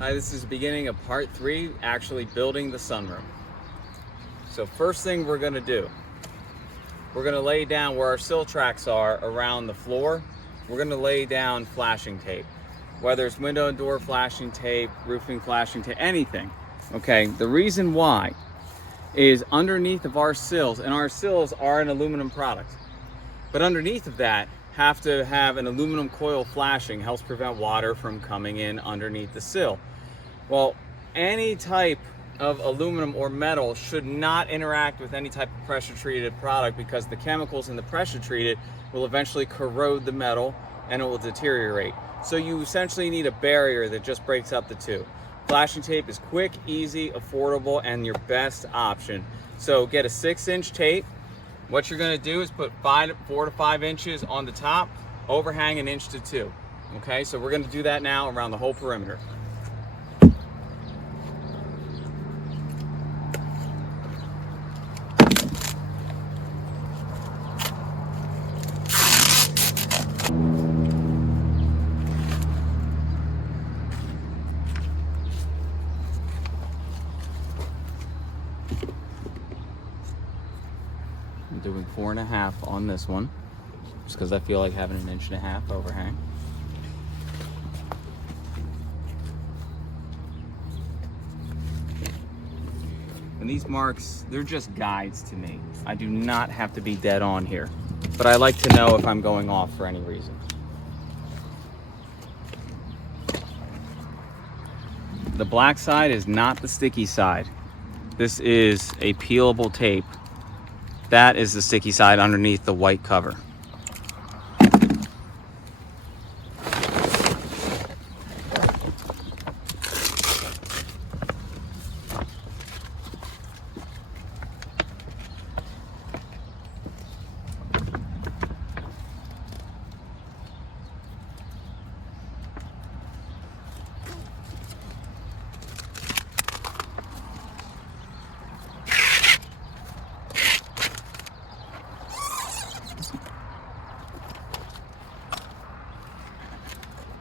Hi, this is the beginning of part 3, actually building the sunroom. So first thing we're going to do, we're going to lay down where our sill tracks are around the floor. We're going to lay down flashing tape, whether it's window and door flashing tape, roofing flashing tape, anything. Okay, the reason why is underneath of our sills, and our sills are an aluminum product, but underneath of that have to have an aluminum coil flashing, helps prevent water from coming in underneath the sill. Well, any type of aluminum or metal should not interact with any type of pressure treated product, because the chemicals in the pressure treated will eventually corrode the metal and it will deteriorate. So you essentially need a barrier that just breaks up the two. Flashing tape is quick, easy, affordable, and your best option. So get a 6-inch tape. What you're going to do is put 4 to 5 inches on the top, overhang 1 to 2 inches. Okay, so we're going to do that now around the whole perimeter. I'm doing 4.5 on this one, just because I feel like having 1.5 inch overhang. And these marks, they're just guides to me. I do not have to be dead on here, but I like to know if I'm going off for any reason. The black side is not the sticky side. This is a peelable tape. That is the sticky side underneath the white cover.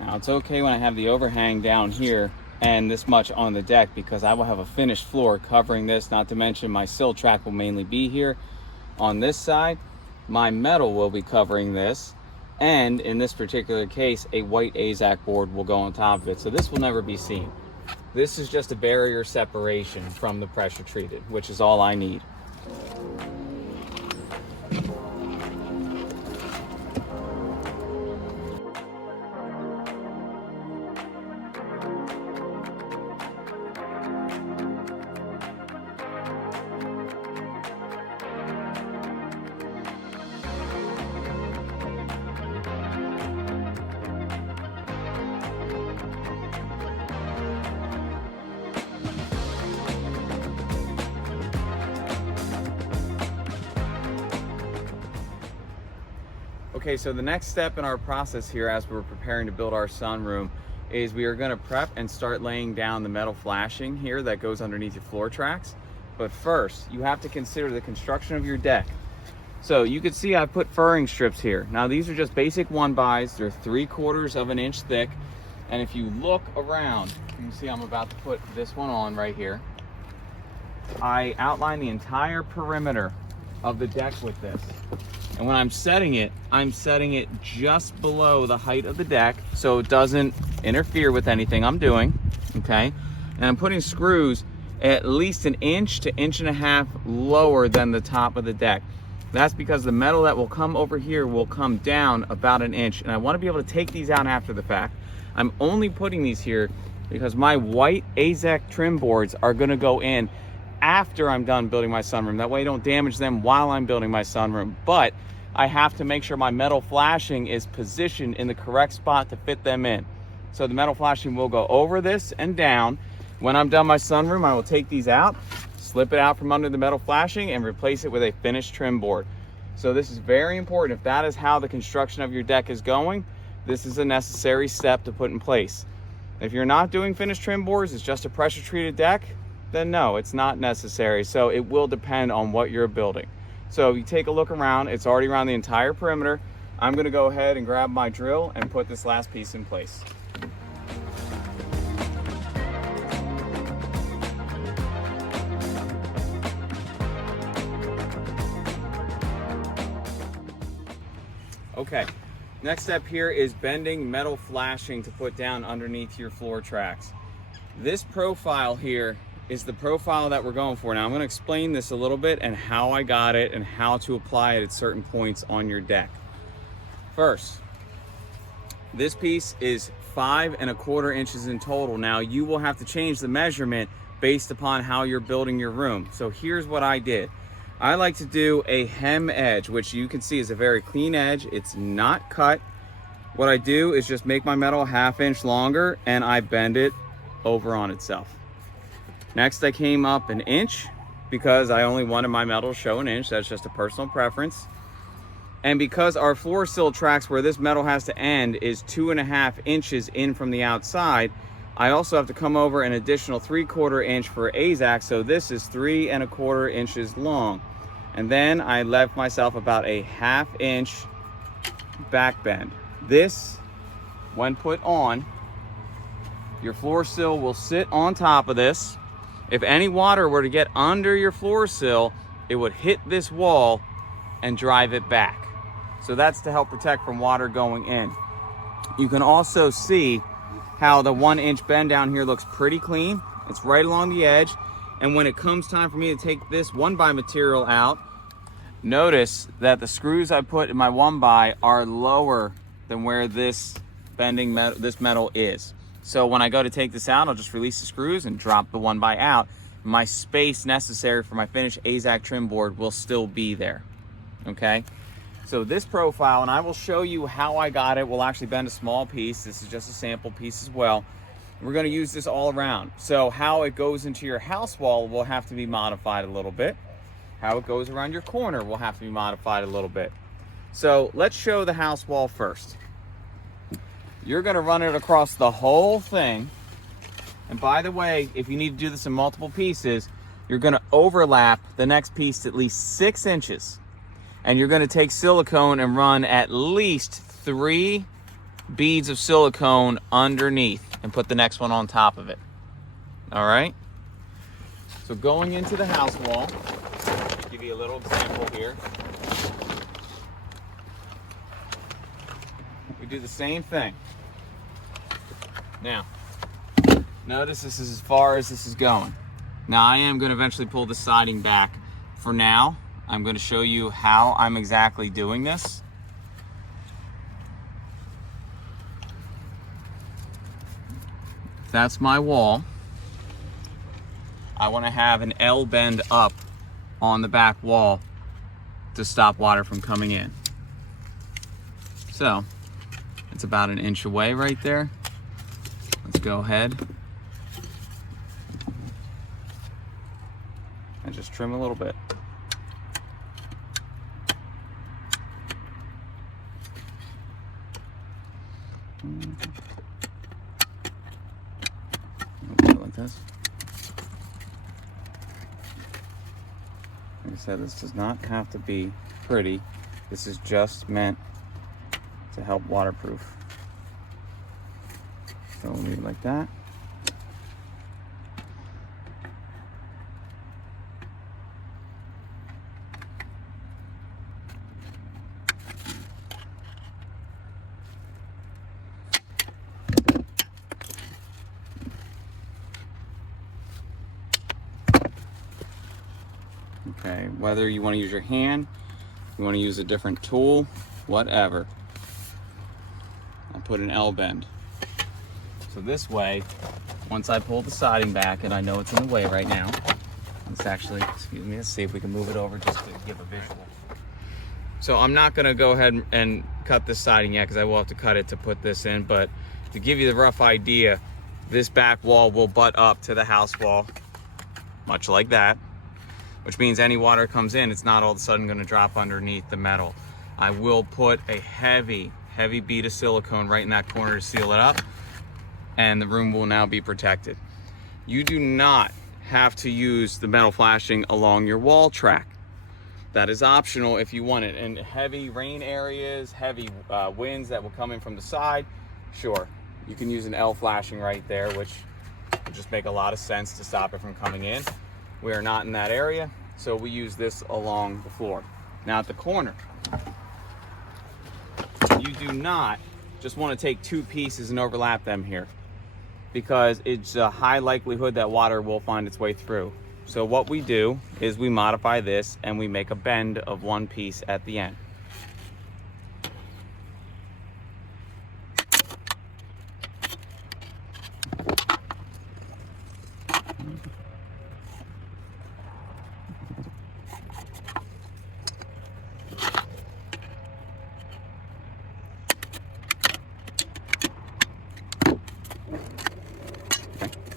Now it's okay when I have the overhang down here and this much on the deck, because I will have a finished floor covering this, not to mention my sill track will mainly be here. On this side, my metal will be covering this, and in this particular case, a white AZAC board will go on top of it, so this will never be seen. This is just a barrier separation from the pressure treated, which is all I need. Okay, so the next step in our process here as we're preparing to build our sunroom is we are going to prep and start laying down the metal flashing here that goes underneath your floor tracks. But first, you have to consider the construction of your deck. So you can see I've put furring strips here. Now these are just basic 1-bys. They're 3/4 of an inch thick. And if you look around, you can see I'm about to put this one on right here. I outline the entire perimeter of the deck with this. And when I'm setting it just below the height of the deck so it doesn't interfere with anything I'm doing, okay? And I'm putting screws at least 1 inch to 1.5 inches lower than the top of the deck. That's because the metal that will come over here will come down about 1 inch, and I want to be able to take these out after the fact. I'm only putting these here because my white AZAC trim boards are going to go in after I'm done building my sunroom. That way I don't damage them while I'm building my sunroom. But I have to make sure my metal flashing is positioned in the correct spot to fit them in. So the metal flashing will go over this and down. When I'm done my sunroom, I will take these out, slip it out from under the metal flashing, and replace it with a finished trim board. So this is very important. If that is how the construction of your deck is going, this is a necessary step to put in place. If you're not doing finished trim boards, it's just a pressure treated deck, then no, it's not necessary. So it will depend on what you're building. So you take a look around, it's already around the entire perimeter. I'm gonna go ahead and grab my drill and put this last piece in place. Okay, next step here is bending metal flashing to put down underneath your floor tracks. This profile here is the profile that we're going for. Now I'm going to explain this a little bit and how I got it and how to apply it at certain points on your deck. First, this piece is 5¼ inches in total. Now you will have to change the measurement based upon how you're building your room. So here's what I did. I like to do a hem edge, which you can see is a very clean edge. It's not cut. What I do is just make my metal 1/2 inch longer and I bend it over on itself. Next, I came up 1 inch because I only wanted my metal to show 1 inch. That's just a personal preference. And because our floor sill tracks where this metal has to end is 2½ inches in from the outside, I also have to come over an additional 3/4 inch for AZAC, so this is 3¼ inches long. And then I left myself about a 1/2 inch back bend. This, when put on, your floor sill will sit on top of this. If any water were to get under your floor sill, it would hit this wall and drive it back. So that's to help protect from water going in. You can also see how the 1 inch bend down here looks pretty clean. It's right along the edge. And when it comes time for me to take this 1x material out, notice that the screws I put in my 1x are lower than where this bending this metal is. So when I go to take this out, I'll just release the screws and drop the 1x out. My space necessary for my finished AZAC trim board will still be there, okay? So this profile, and I will show you how I got it. We'll actually bend a small piece. This is just a sample piece as well. We're gonna use this all around. So how it goes into your house wall will have to be modified a little bit. How it goes around your corner will have to be modified a little bit. So let's show the house wall first. You're gonna run it across the whole thing. And by the way, if you need to do this in multiple pieces, you're gonna overlap the next piece at least 6 inches. And you're gonna take silicone and run at least 3 beads of silicone underneath and put the next one on top of it. All right? So going into the house wall, I'll give you a little example here. We do the same thing. Now, notice this is as far as this is going. Now I am gonna eventually pull the siding back. For now, I'm going to show you how I'm exactly doing this. That's my wall. I want to have an L bend up on the back wall to stop water from coming in. So it's about 1 inch away right there. Let's go ahead and just trim a little bit. Like this. Like I said, this does not have to be pretty. This is just meant to help waterproof. So we'll leave it like that. Okay, whether you want to use your hand, you want to use a different tool, whatever. I'll put an L bend. So this way, once I pull the siding back, and I know it's in the way right now, let's actually, excuse me, let's see if we can move it over just to give a visual. So I'm not going to go ahead and cut this siding yet because I will have to cut it to put this in, but to give you the rough idea, this back wall will butt up to the house wall, much like that. Which means any water comes in, it's not all of a sudden gonna drop underneath the metal. I will put a heavy bead of silicone right in that corner to seal it up, and the room will now be protected. You do not have to use the metal flashing along your wall track. That is optional if you want it. In heavy rain areas, heavy winds that will come in from the side, sure, you can use an L flashing right there, which will just make a lot of sense to stop it from coming in. We are not in that area, so we use this along the floor. Now at the corner, you do not just want to take 2 pieces and overlap them here, because it's a high likelihood that water will find its way through. So what we do is we modify this and we make a bend of 1 piece at the end.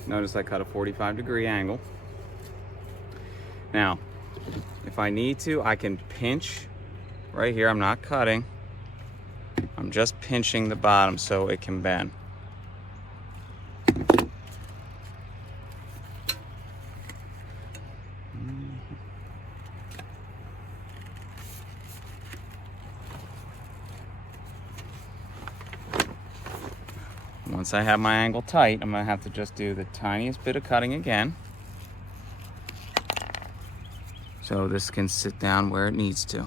Notice I cut a 45-degree angle. Now, if I need to, I can pinch right here. I'm not cutting. I'm just pinching the bottom so it can bend. Once I have my angle tight, I'm gonna have to just do the tiniest bit of cutting again, so this can sit down where it needs to.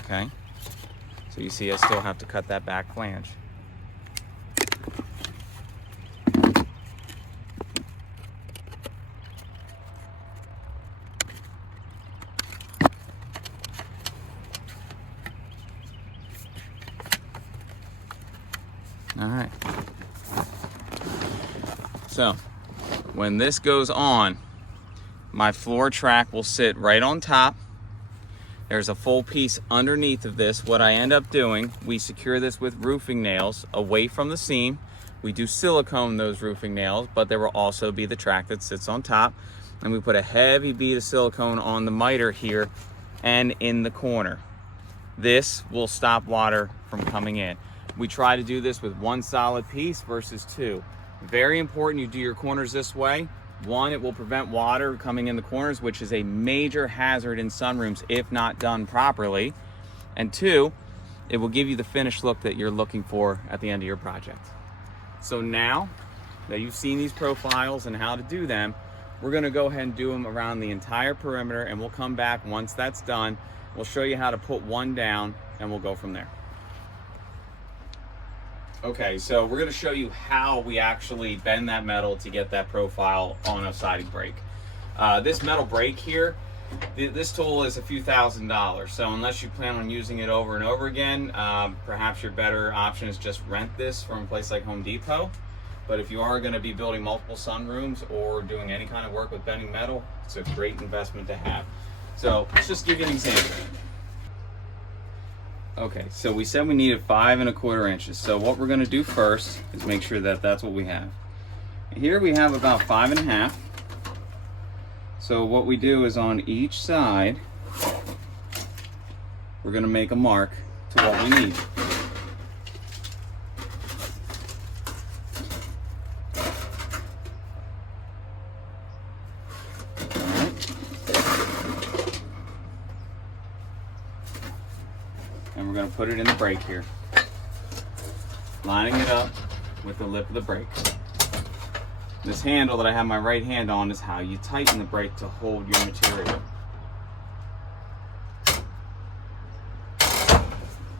Okay, so you see I still have to cut that back flange. All right. So when this goes on, my floor track will sit right on top. There's a full piece underneath of this. What I end up doing, we secure this with roofing nails away from the seam. We do silicone those roofing nails, but there will also be the track that sits on top. And we put a heavy bead of silicone on the miter here and in the corner. This will stop water from coming in. We try to do this with 1 solid piece versus 2. Very important you do your corners this way. 1, it will prevent water coming in the corners, which is a major hazard in sunrooms if not done properly. And 2, it will give you the finished look that you're looking for at the end of your project. So now that you've seen these profiles and how to do them, we're gonna go ahead and do them around the entire perimeter, and we'll come back once that's done. We'll show you how to put 1 down and we'll go from there. Okay, so we're gonna show you how we actually bend that metal to get that profile on a siding brake. This metal brake here, this tool is a few $1,000s. So unless you plan on using it over and over again, perhaps your better option is just rent this from a place like Home Depot. But if you are gonna be building multiple sunrooms or doing any kind of work with bending metal, it's a great investment to have. So let's just give you an example. Okay, so we said we needed 5 1/4 inches. So what we're gonna do first is make sure that that's what we have. Here we have about 5 1/2. So what we do is on each side, we're gonna make a mark to what we need. And we're going to put it in the brake here, lining it up with the lip of the brake. This handle that I have my right hand on is how you tighten the brake to hold your material.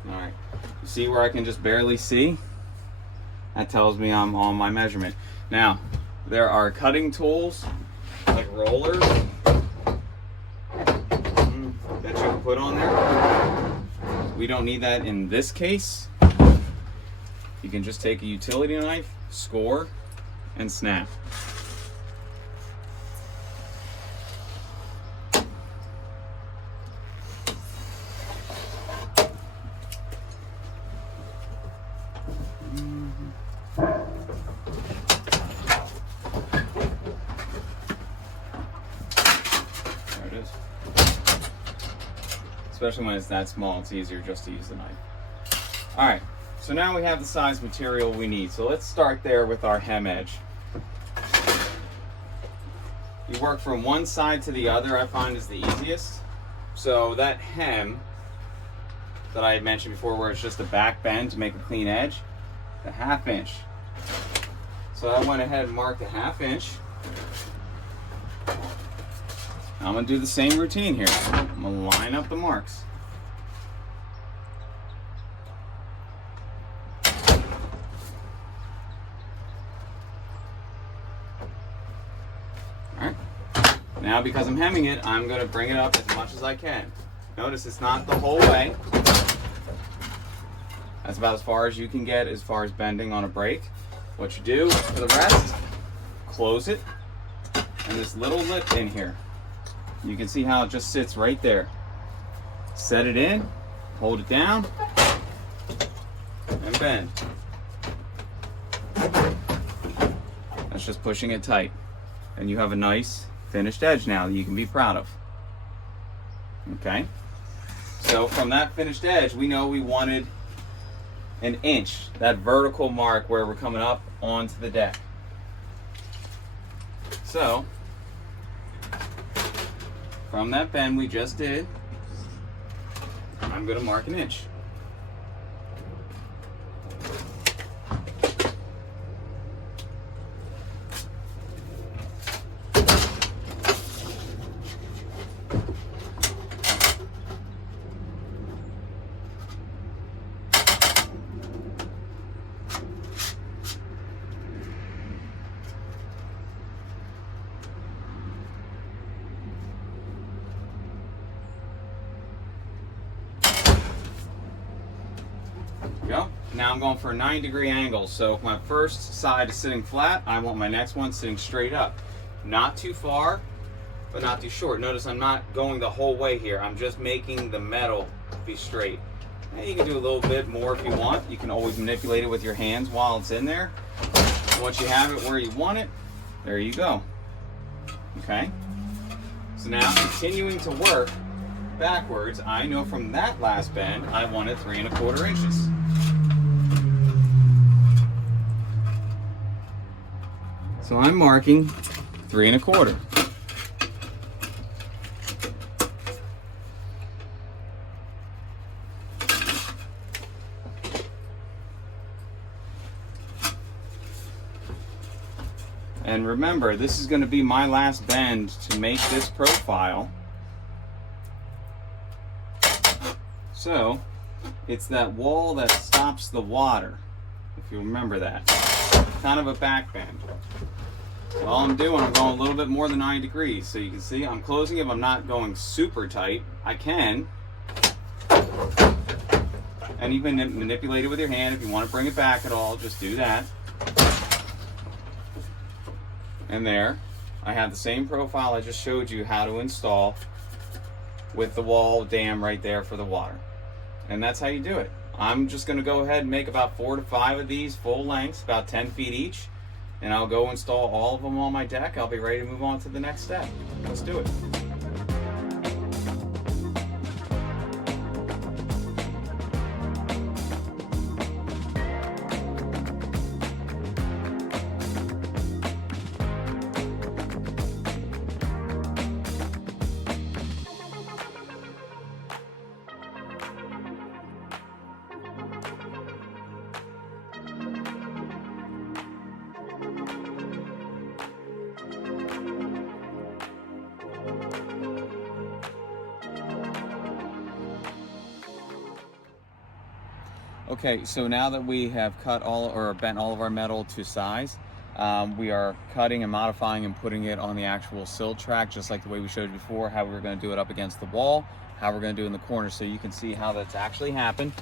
Alright, you see where I can just barely see? That tells me I'm on my measurement. Now, there are cutting tools like rollers that you can put on there. We don't need that in this case. You can just take a utility knife, score, and snap. There it is. Especially when it's that small, it's easier just to use the knife. All right, so now we have the size material we need. So let's start there with our hem edge. You work from one side to the other, I find is the easiest. So that hem that I had mentioned before, where it's just a back bend to make a clean edge, the 1/2 inch. So I went ahead and marked a 1/2 inch. I'm gonna do the same routine here. I'm gonna line up the marks. Now, because I'm hemming it, I'm going to bring it up as much as I can. Notice it's not the whole way. That's about as far as you can get as far as bending on a brake. What you do for the rest, close it, and this little lip in here. You can see how it just sits right there. Set it in, hold it down, and bend. That's just pushing it tight. And you have a nice finished edge now that you can be proud of. Okay? So from that finished edge, we know we wanted an inch, that vertical mark where we're coming up onto the deck. So, from that bend we just did, I'm going to mark an inch. Go. Now I'm going for a 90-degree angle. So if my first side is sitting flat, I want my next one sitting straight up. Not too far, but not too short. Notice I'm not going the whole way here. I'm just making the metal be straight. And you can do a little bit more if you want. You can always manipulate it with your hands while it's in there. Once you have it where you want it, there you go. Okay? So now continuing to work backwards, I know from that last bend, I wanted 3 1/4 inches. So I'm marking 3 1/4. And remember, this is going to be my last bend to make this profile. So, it's that wall that stops the water, if you remember that. Kind of a back bend. So all I'm doing, I'm going a little bit more than 90 degrees. So you can see I'm closing it, but I'm not going super tight. I can. And you can manipulate it with your hand. If you want to bring it back at all, just do that. And there, I have the same profile I just showed you how to install with the wall dam right there for the water. And that's how you do it. I'm just going to go ahead and make about 4 to 5 of these full lengths, about 10 feet each, and I'll go install all of them on my deck. I'll be ready to move on to the next step. Let's do it. Okay, so now that we have cut bent all of our metal to size, we are cutting and modifying and putting it on the actual sill track, just like the way we showed you before, how we were going to do it up against the wall, how we're going to do it in the corner, so you can see how that's actually happened.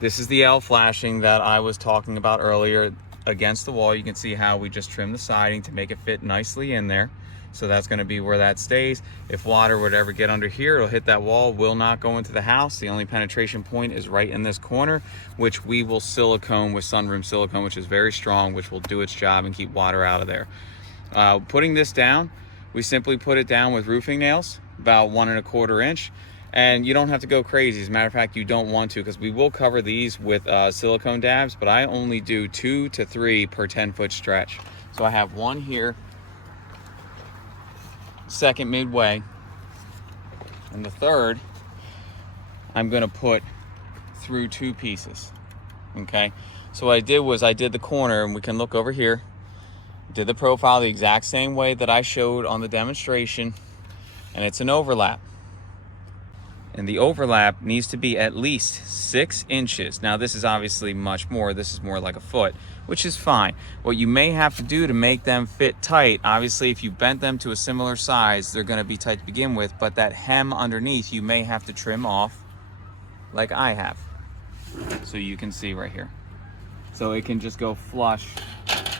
This is the L flashing that I was talking about earlier against the wall. You can see how we just trimmed the siding to make it fit nicely in there. So that's going to be where that stays. If water would ever get under here, it'll hit that wall, will not go into the house. The only penetration point is right in this corner, which we will silicone with sunroom silicone, which is very strong, which will do its job and keep water out of there. Putting this down, we simply put it down with roofing nails, about 1 1/4 inch. And you don't have to go crazy. As a matter of fact, you don't want to, because we will cover these with silicone dabs, but I only do 2 to 3 per 10-foot stretch. So I have one here, second midway, and the third I'm going to put through 2 pieces. Okay, so what I did was I did the corner, and we can look over here, did the profile the exact same way that I showed on the demonstration, and it's an overlap. and the overlap needs to be at least 6 inches. Now this is obviously much more, this is more like a foot, which is fine. What you may have to do to make them fit tight, obviously if you bent them to a similar size, they're gonna be tight to begin with, but that hem underneath you may have to trim off like I have. So you can see right here. So it can just go flush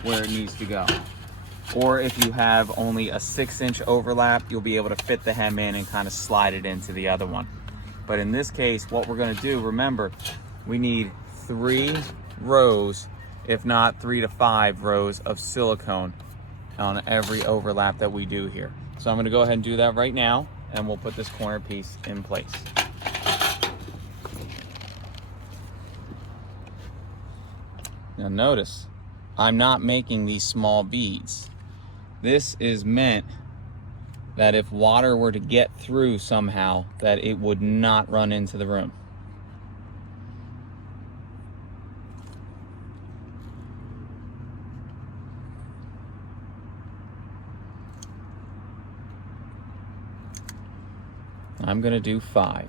where it needs to go. Or if you have only a 6-inch overlap, you'll be able to fit the hem in and kind of slide it into the other one. But in this case, what we're gonna do, remember, we need 3 rows, if not 3 to 5 rows of silicone on every overlap that we do here. So I'm gonna go ahead and do that right now, and we'll put this corner piece in place. Now notice, I'm not making these small beads. This is meant that if water were to get through somehow, that it would not run into the room. I'm gonna do 5.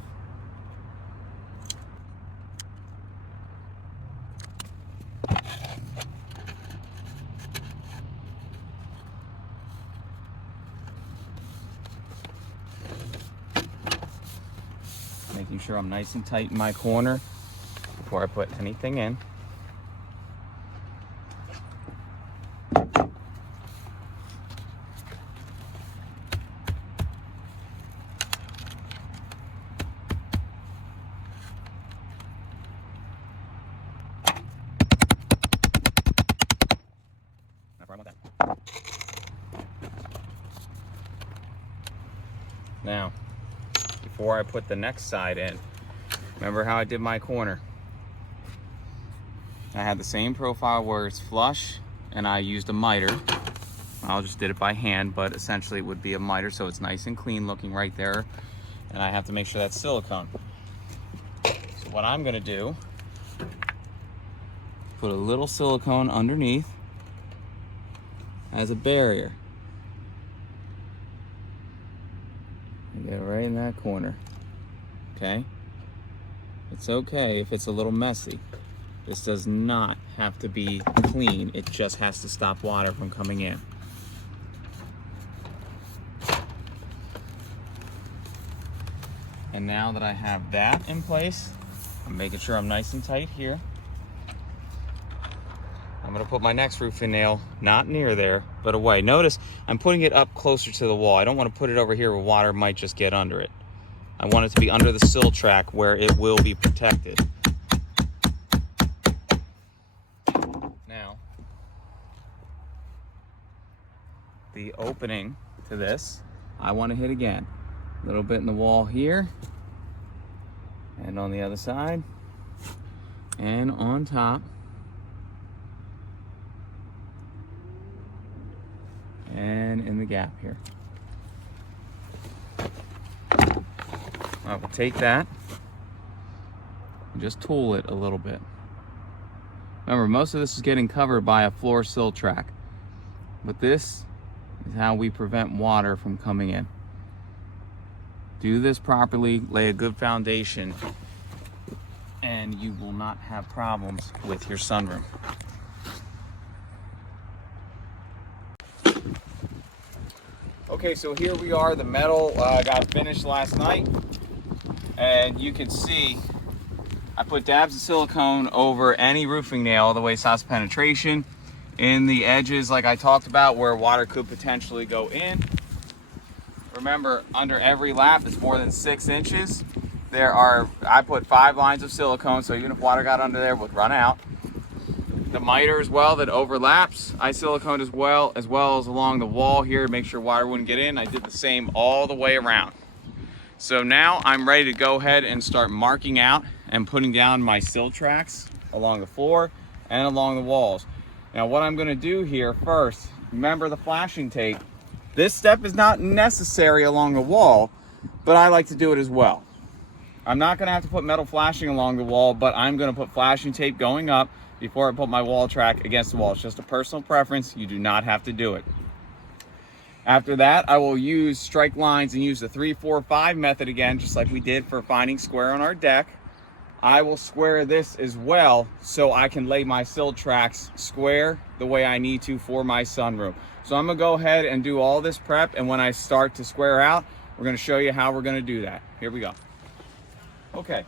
Making sure I'm nice and tight in my corner before I put anything in. Now, before I put the next side in, remember how I did my corner? I had the same profile where it's flush, and I used a miter. I just did it by hand, but essentially it would be a miter, so it's nice and clean looking right there. And I have to make sure that's silicone. So what I'm gonna do, put a little silicone underneath as a barrier. Get it right in that corner, okay? It's okay if it's a little messy. This does not have to be clean. It just has to stop water from coming in. And now that I have that in place, I'm making sure I'm nice and tight here. I'm gonna put my next roofing nail, not near there, but away. Notice I'm putting it up closer to the wall. I don't want to put it over here where water might just get under it. I want it to be under the sill track where it will be protected. Now, the opening to this, I want to hit again. A little bit in the wall here, and on the other side, and on top. And in the gap here. I will take that and just tool it a little bit. Remember, most of this is getting covered by a floor sill track, but this is how we prevent water from coming in. Do this properly, lay a good foundation, and you will not have problems with your sunroom. Okay, so here we are. The metal got finished last night, and you can see I put dabs of silicone over any roofing nail all the way south penetration in the edges like I talked about where water could potentially go in. Remember, under every lap is more than 6 inches. I put 5 lines of silicone, so even if water got under there, it would run out. The miter as well that overlaps, I siliconed as well as along the wall here to make sure water wouldn't get in. I did the same all the way around. So now I'm ready to go ahead and start marking out and putting down my sill tracks along the floor and along the walls. Now what I'm gonna do here first, remember the flashing tape. This step is not necessary along the wall, but I like to do it as well. I'm not gonna have to put metal flashing along the wall, but I'm gonna put flashing tape going up before I put my wall track against the wall. It's just a personal preference. You do not have to do it. After that, I will use strike lines and use the 3, 4, 5 method again, just like we did for finding square on our deck. I will square this as well so I can lay my sill tracks square the way I need to for my sunroom. So I'm gonna go ahead and do all this prep, and when I start to square out, we're gonna show you how we're gonna do that. Here we go. Okay,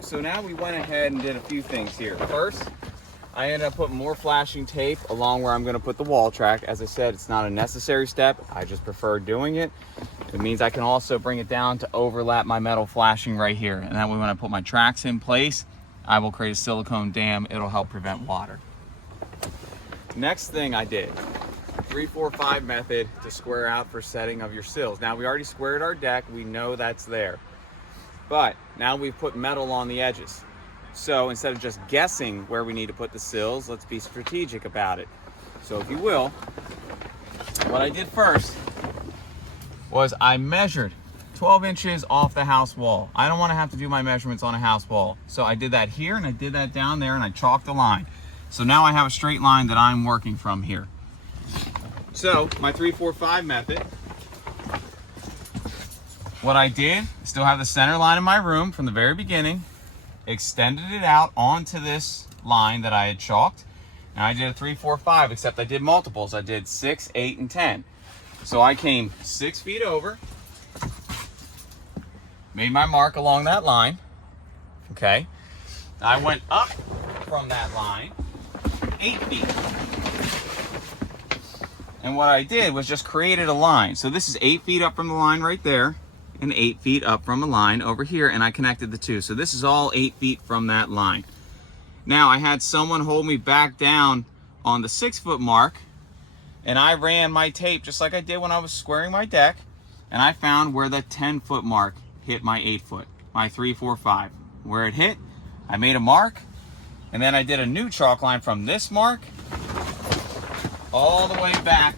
so now we went ahead and did a few things here. First, I ended up putting more flashing tape along where I'm gonna put the wall track. As I said, it's not a necessary step. I just prefer doing it. It means I can also bring it down to overlap my metal flashing right here. And that way when I put my tracks in place, I will create a silicone dam. It'll help prevent water. Next thing I did, 3, 4, 5 method to square out for setting of your sills. Now we already squared our deck. We know that's there. But now we've put metal on the edges. So instead of just guessing where we need to put the sills, let's be strategic about it. So if you will, what I did first was I measured 12 inches off the house wall. I don't want to have to do my measurements on a house wall. So I did that here and I did that down there and I chalked a line. So now I have a straight line that I'm working from here. So my 3, 4, 5 method, what I did, still have the center line in my room from the very beginning, extended it out onto this line that I had chalked, and I did a 3, 4, 5, except I did multiples. I did 6, 8, and 10. So I came 6 feet over, made my mark along that line, okay? I went up from that line 8 feet. And what I did was just created a line. So this is 8 feet up from the line right there, and 8 feet up from a line over here, and I connected the two. So this is all 8 feet from that line. Now I had someone hold me back down on the 6 foot mark, and I ran my tape just like I did when I was squaring my deck, and I found where the 10 foot mark hit my 8 foot, my 3, 4, 5. Where it hit, I made a mark, and then I did a new chalk line from this mark all the way back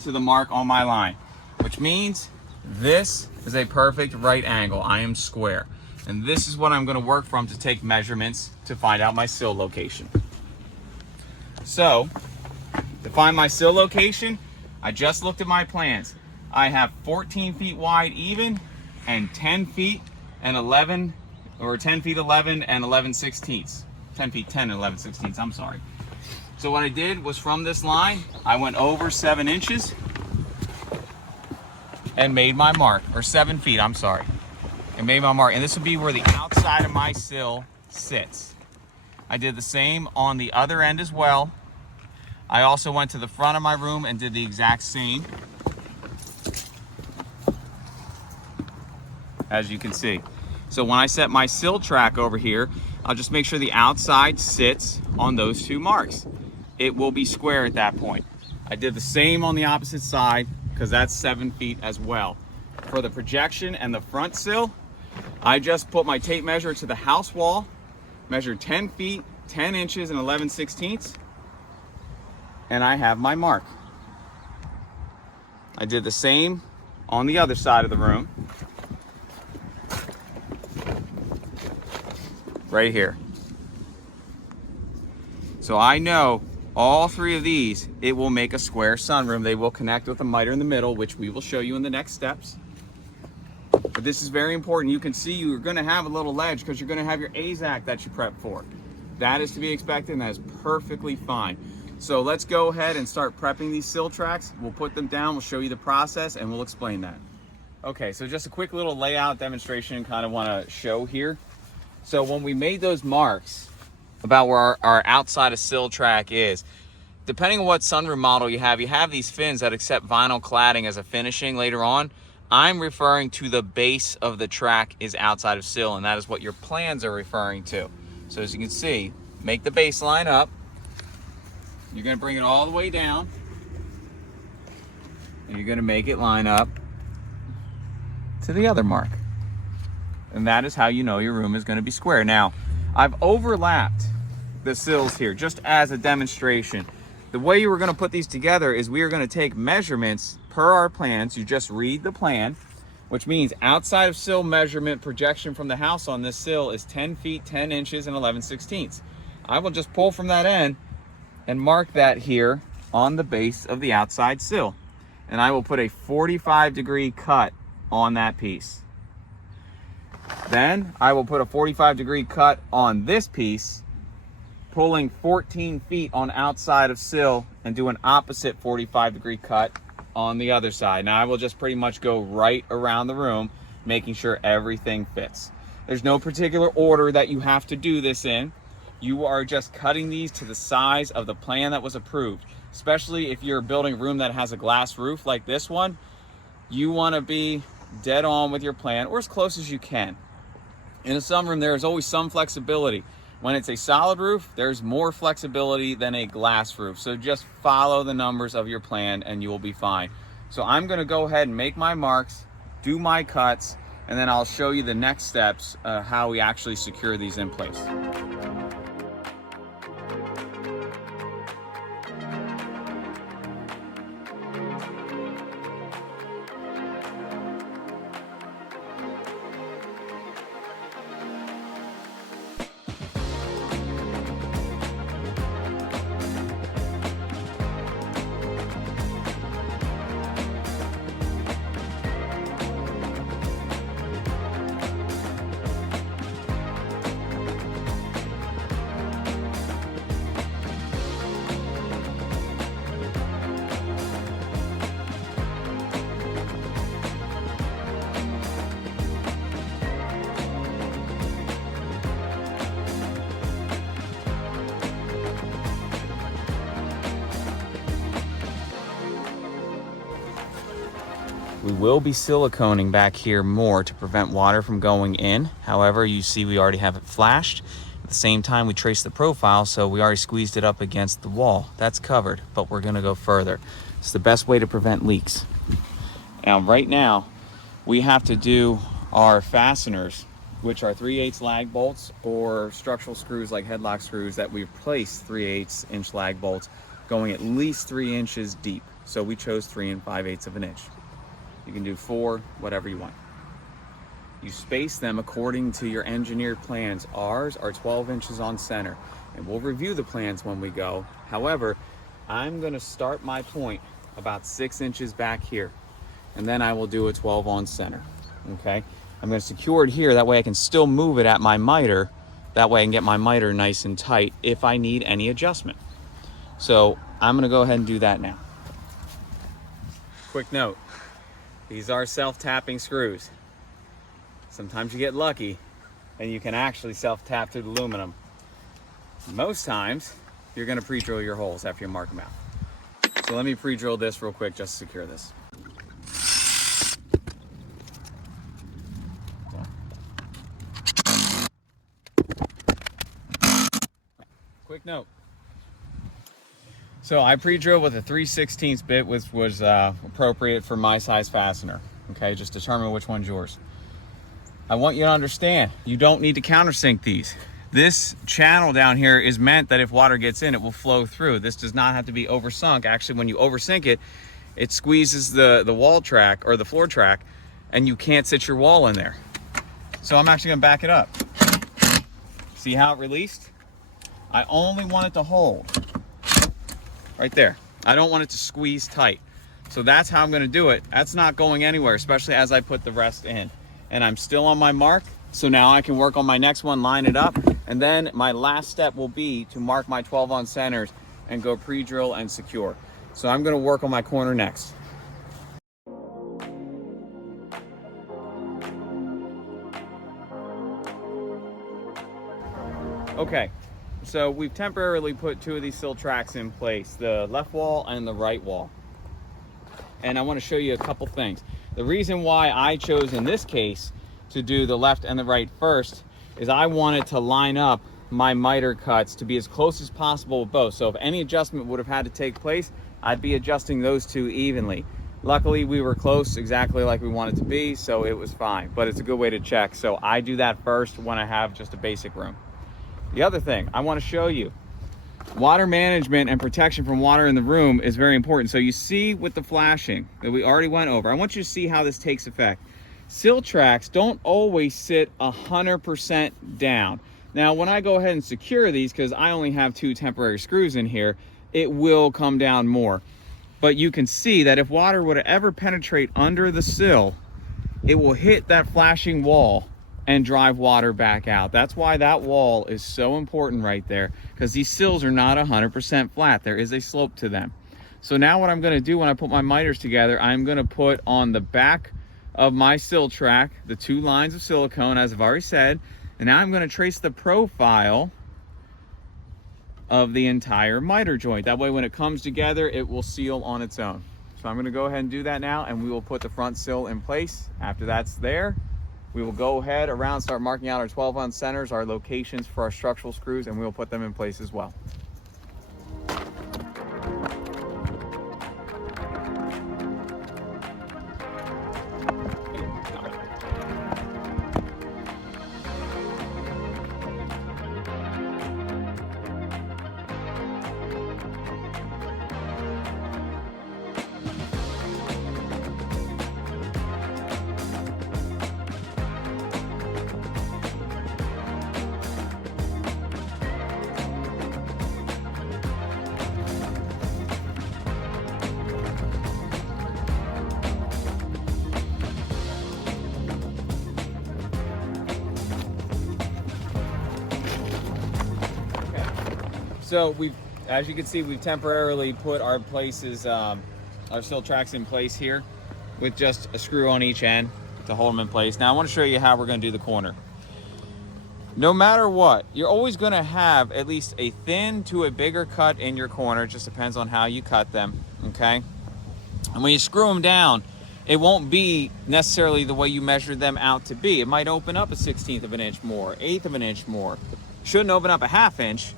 to the mark on my line, which means this is a perfect right angle. I am square. And this is what I'm going to work from to take measurements to find out my sill location. So, to find my sill location, I just looked at my plans. I have 14 feet wide even, and 10 feet and 11, or 10 feet 11 and 11 sixteenths. 10 feet 10 and 11 sixteenths, I'm sorry. So what I did was from this line, I went over 7 inches and made my mark, or 7 feet, I'm sorry, and made my mark. And this would be where the outside of my sill sits. I did the same on the other end as well. I also went to the front of my room and did the exact same, as you can see. So when I set my sill track over here, I'll just make sure the outside sits on those 2 marks. It will be square at that point. I did the same on the opposite side because that's 7 feet as well. For the projection and the front sill, I just put my tape measure to the house wall, measured 10 feet, 10 inches and 11 sixteenths, and I have my mark. I did the same on the other side of the room, right here. So I know all 3 of these, it will make a square sunroom. They will connect with a miter in the middle, which we will show you in the next steps. But this is very important. You can see you're gonna have a little ledge because you're gonna have your AZAC that you prep for. That is to be expected, and that is perfectly fine. So let's go ahead and start prepping these sill tracks. We'll put them down, we'll show you the process, and we'll explain that. Okay, so just a quick little layout demonstration kind of want to show here. So when we made those marks about where our outside of sill track is, depending on what sunroom model you have these fins that accept vinyl cladding as a finishing later on. I'm referring to the base of the track is outside of sill, and that is what your plans are referring to. So as you can see, make the base line up. You're going to bring it all the way down, and you're going to make it line up to the other mark. And that is how you know your room is going to be square. Now, I've overlapped the sills here just as a demonstration. The way you were going to put these together is we are going to take measurements per our plans. You just read the plan, which means outside of sill measurement projection from the house on this sill is 10 feet, 10 inches, and 11 sixteenths. I will just pull from that end and mark that here on the base of the outside sill. and I will put a 45-degree cut on that piece. Then I will put a 45-degree cut on this piece, pulling 14 feet on outside of sill, and do an opposite 45-degree cut on the other side. Now I will just pretty much go right around the room, making sure everything fits. There's no particular order that you have to do this in. You are just cutting these to the size of the plan that was approved. Especially if you're building a room that has a glass roof like this one, you want to be dead on with your plan, or as close as you can. In a sunroom, there is always some flexibility. When it's a solid roof, there's more flexibility than a glass roof. So just follow the numbers of your plan and you will be fine. So I'm going to go ahead and make my marks, do my cuts, and then I'll show you the next steps, how we actually secure these in place. We will be siliconing back here more to prevent water from going in. However, you see we already have it flashed. At the same time, we traced the profile, so we already squeezed it up against the wall. That's covered, but we're gonna go further. It's the best way to prevent leaks. Now, right now, we have to do our fasteners, which are 3/8 lag bolts or structural screws like headlock screws that we've placed 3/8 inch lag bolts going at least 3 inches deep. So we chose 3 5/8 of an inch. You can do 4, whatever you want. You space them according to your engineered plans. Ours are 12 inches on center, and we'll review the plans when we go. However, I'm gonna start my point about 6 inches back here, and then I will do a 12 on center, okay? I'm gonna secure it here, that way I can still move it at my miter. That way I can get my miter nice and tight if I need any adjustment. So I'm gonna go ahead and do that now. Quick note. These are self-tapping screws. Sometimes you get lucky and you can actually self-tap through the aluminum. Most times, you're gonna pre-drill your holes after you mark them out. So let me pre-drill this real quick just to secure this. Quick note. So I pre-drilled with a 3/16 bit, which was appropriate for my size fastener. Okay, just determine which one's yours. I want you to understand, you don't need to countersink these. This channel down here is meant that if water gets in, it will flow through. This does not have to be oversunk. Actually, when you oversink it, it squeezes the wall track or the floor track, and you can't sit your wall in there. So I'm actually gonna back it up. See how it released? I only want it to hold. Right there. I don't want it to squeeze tight. So that's how I'm gonna do it. That's not going anywhere, especially as I put the rest in. And I'm still on my mark, so now I can work on my next one, line it up, and then my last step will be to mark my 12 on centers and go pre-drill and secure. So I'm gonna work on my corner next. Okay. So we've temporarily put 2 of these sill tracks in place, the left wall and the right wall. And I want to show you a couple things. The reason why I chose in this case to do the left and the right first is I wanted to line up my miter cuts to be as close as possible with both. So if any adjustment would have had to take place, I'd be adjusting those 2 evenly. Luckily, we were close exactly like we wanted to be, so it was fine. But it's a good way to check. So I do that first when I have just a basic room. The other thing I want to show you, water management and protection from water in the room is very important. So you see with the flashing that we already went over, I want you to see how this takes effect. Sill tracks don't always sit 100% down. Now, when I go ahead and secure these, because I only have 2 temporary screws in here, it will come down more. But you can see that if water were to ever penetrate under the sill, it will hit that flashing wall and drive water back out. That's why that wall is so important right there, because these sills are not 100% flat. There is a slope to them. So now what I'm going to do when I put my miters together, I'm going to put on the back of my sill track the 2 lines of silicone, as I've already said, and now I'm going to trace the profile of the entire miter joint. That way when it comes together, it will seal on its own. So I'm going to go ahead and do that now, and we will put the front sill in place. After that's there, we will go ahead around, start marking out our 12-ounce centers, our locations for our structural screws, and we will put them in place as well. So as you can see, we've temporarily put our sill tracks in place here with just a screw on each end to hold them in place. Now I want to show you how we're going to do the corner. No matter what, you're always going to have at least a thin to a bigger cut in your corner. It just depends on how you cut them, okay? And when you screw them down, it won't be necessarily the way you measured them out to be. It might open up a 1/16 of an inch more, 1/8 of an inch more. Shouldn't open up a 1/2 inch.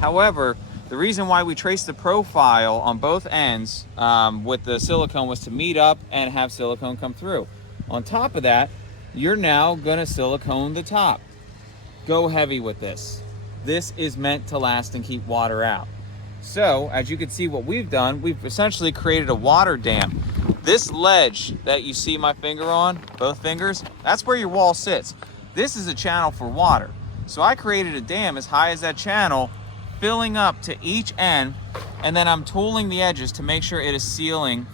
However, the reason why we traced the profile on both ends with the silicone was to meet up and have silicone come through. On top of that, you're now going to silicone the top. Go heavy with this. This is meant to last and keep water out. So, as you can see what we've done, we've essentially created a water dam. This ledge that you see my finger on, both fingers, that's where your wall sits. This is a channel for water. So I created a dam as high as that channel, filling up to each end, and then I'm tooling the edges to make sure it is sealing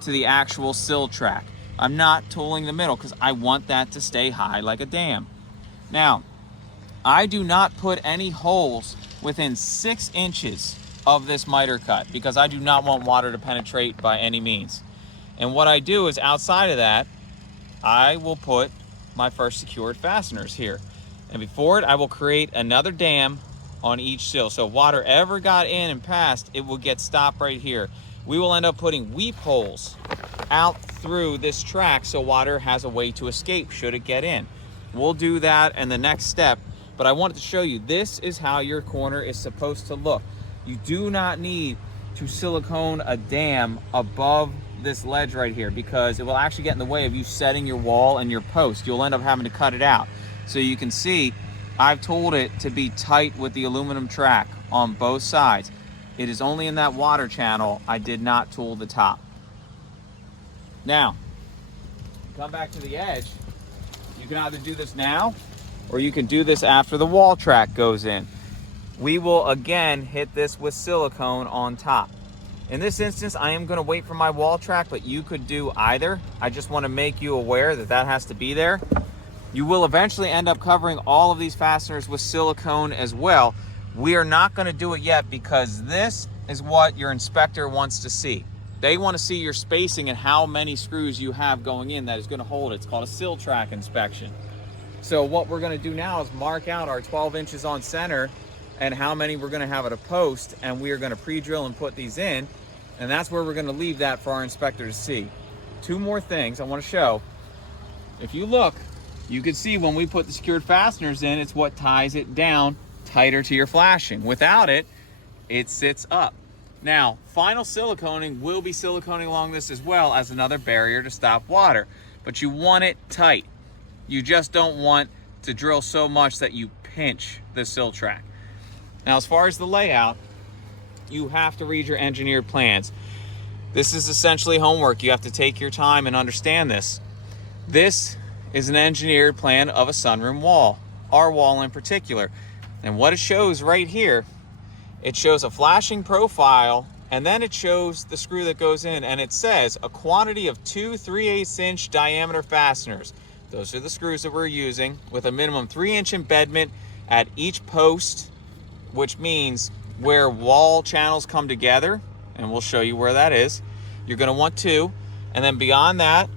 to the actual sill track. I'm not tooling the middle because I want that to stay high like a dam. Now, I do not put any holes within 6 inches of this miter cut because I do not want water to penetrate by any means. And what I do is outside of that, I will put my first secured fasteners here. And before it, I will create another dam on each sill. So if water ever got in and passed, it will get stopped right here. We will end up putting weep holes out through this track so water has a way to escape should it get in. We'll do that in the next step, but I wanted to show you this is how your corner is supposed to look. You do not need to silicone a dam above this ledge right here because it will actually get in the way of you setting your wall and your post. You'll end up having to cut it out. So you can see I've tooled it to be tight with the aluminum track on both sides. It is only in that water channel. I did not tool the top. Now, come back to the edge. You can either do this now or you can do this after the wall track goes in. We will again hit this with silicone on top. In this instance, I am going to wait for my wall track, but you could do either. I just want to make you aware that that has to be there. You will eventually end up covering all of these fasteners with silicone as well. We are not going to do it yet because this is what your inspector wants to see. They want to see your spacing and how many screws you have going in that is going to hold it. It's called a sill track inspection. So what we're going to do now is mark out our 12 inches on center and how many we're going to have at a post, and we are going to pre-drill and put these in, and that's where we're going to leave that for our inspector to see. 2 more things I want to show. If you look, you can see when we put the secured fasteners in, it's what ties it down tighter to your flashing. Without it, it sits up. Now, final siliconing will be siliconing along this as well as another barrier to stop water, but you want it tight. You just don't want to drill so much that you pinch the sill track. Now, as far as the layout, you have to read your engineered plans. This is essentially homework. You have to take your time and understand this. This is an engineered plan of a sunroom wall, our wall in particular. And what it shows right here, it shows a flashing profile And then it shows the screw that goes in, and it says a quantity of 2 3/8" diameter fasteners. Those are the screws that we're using, with a minimum 3-inch embedment at each post, which means where wall channels come together, and we'll show you where that is, you're going to want 2. And then beyond that,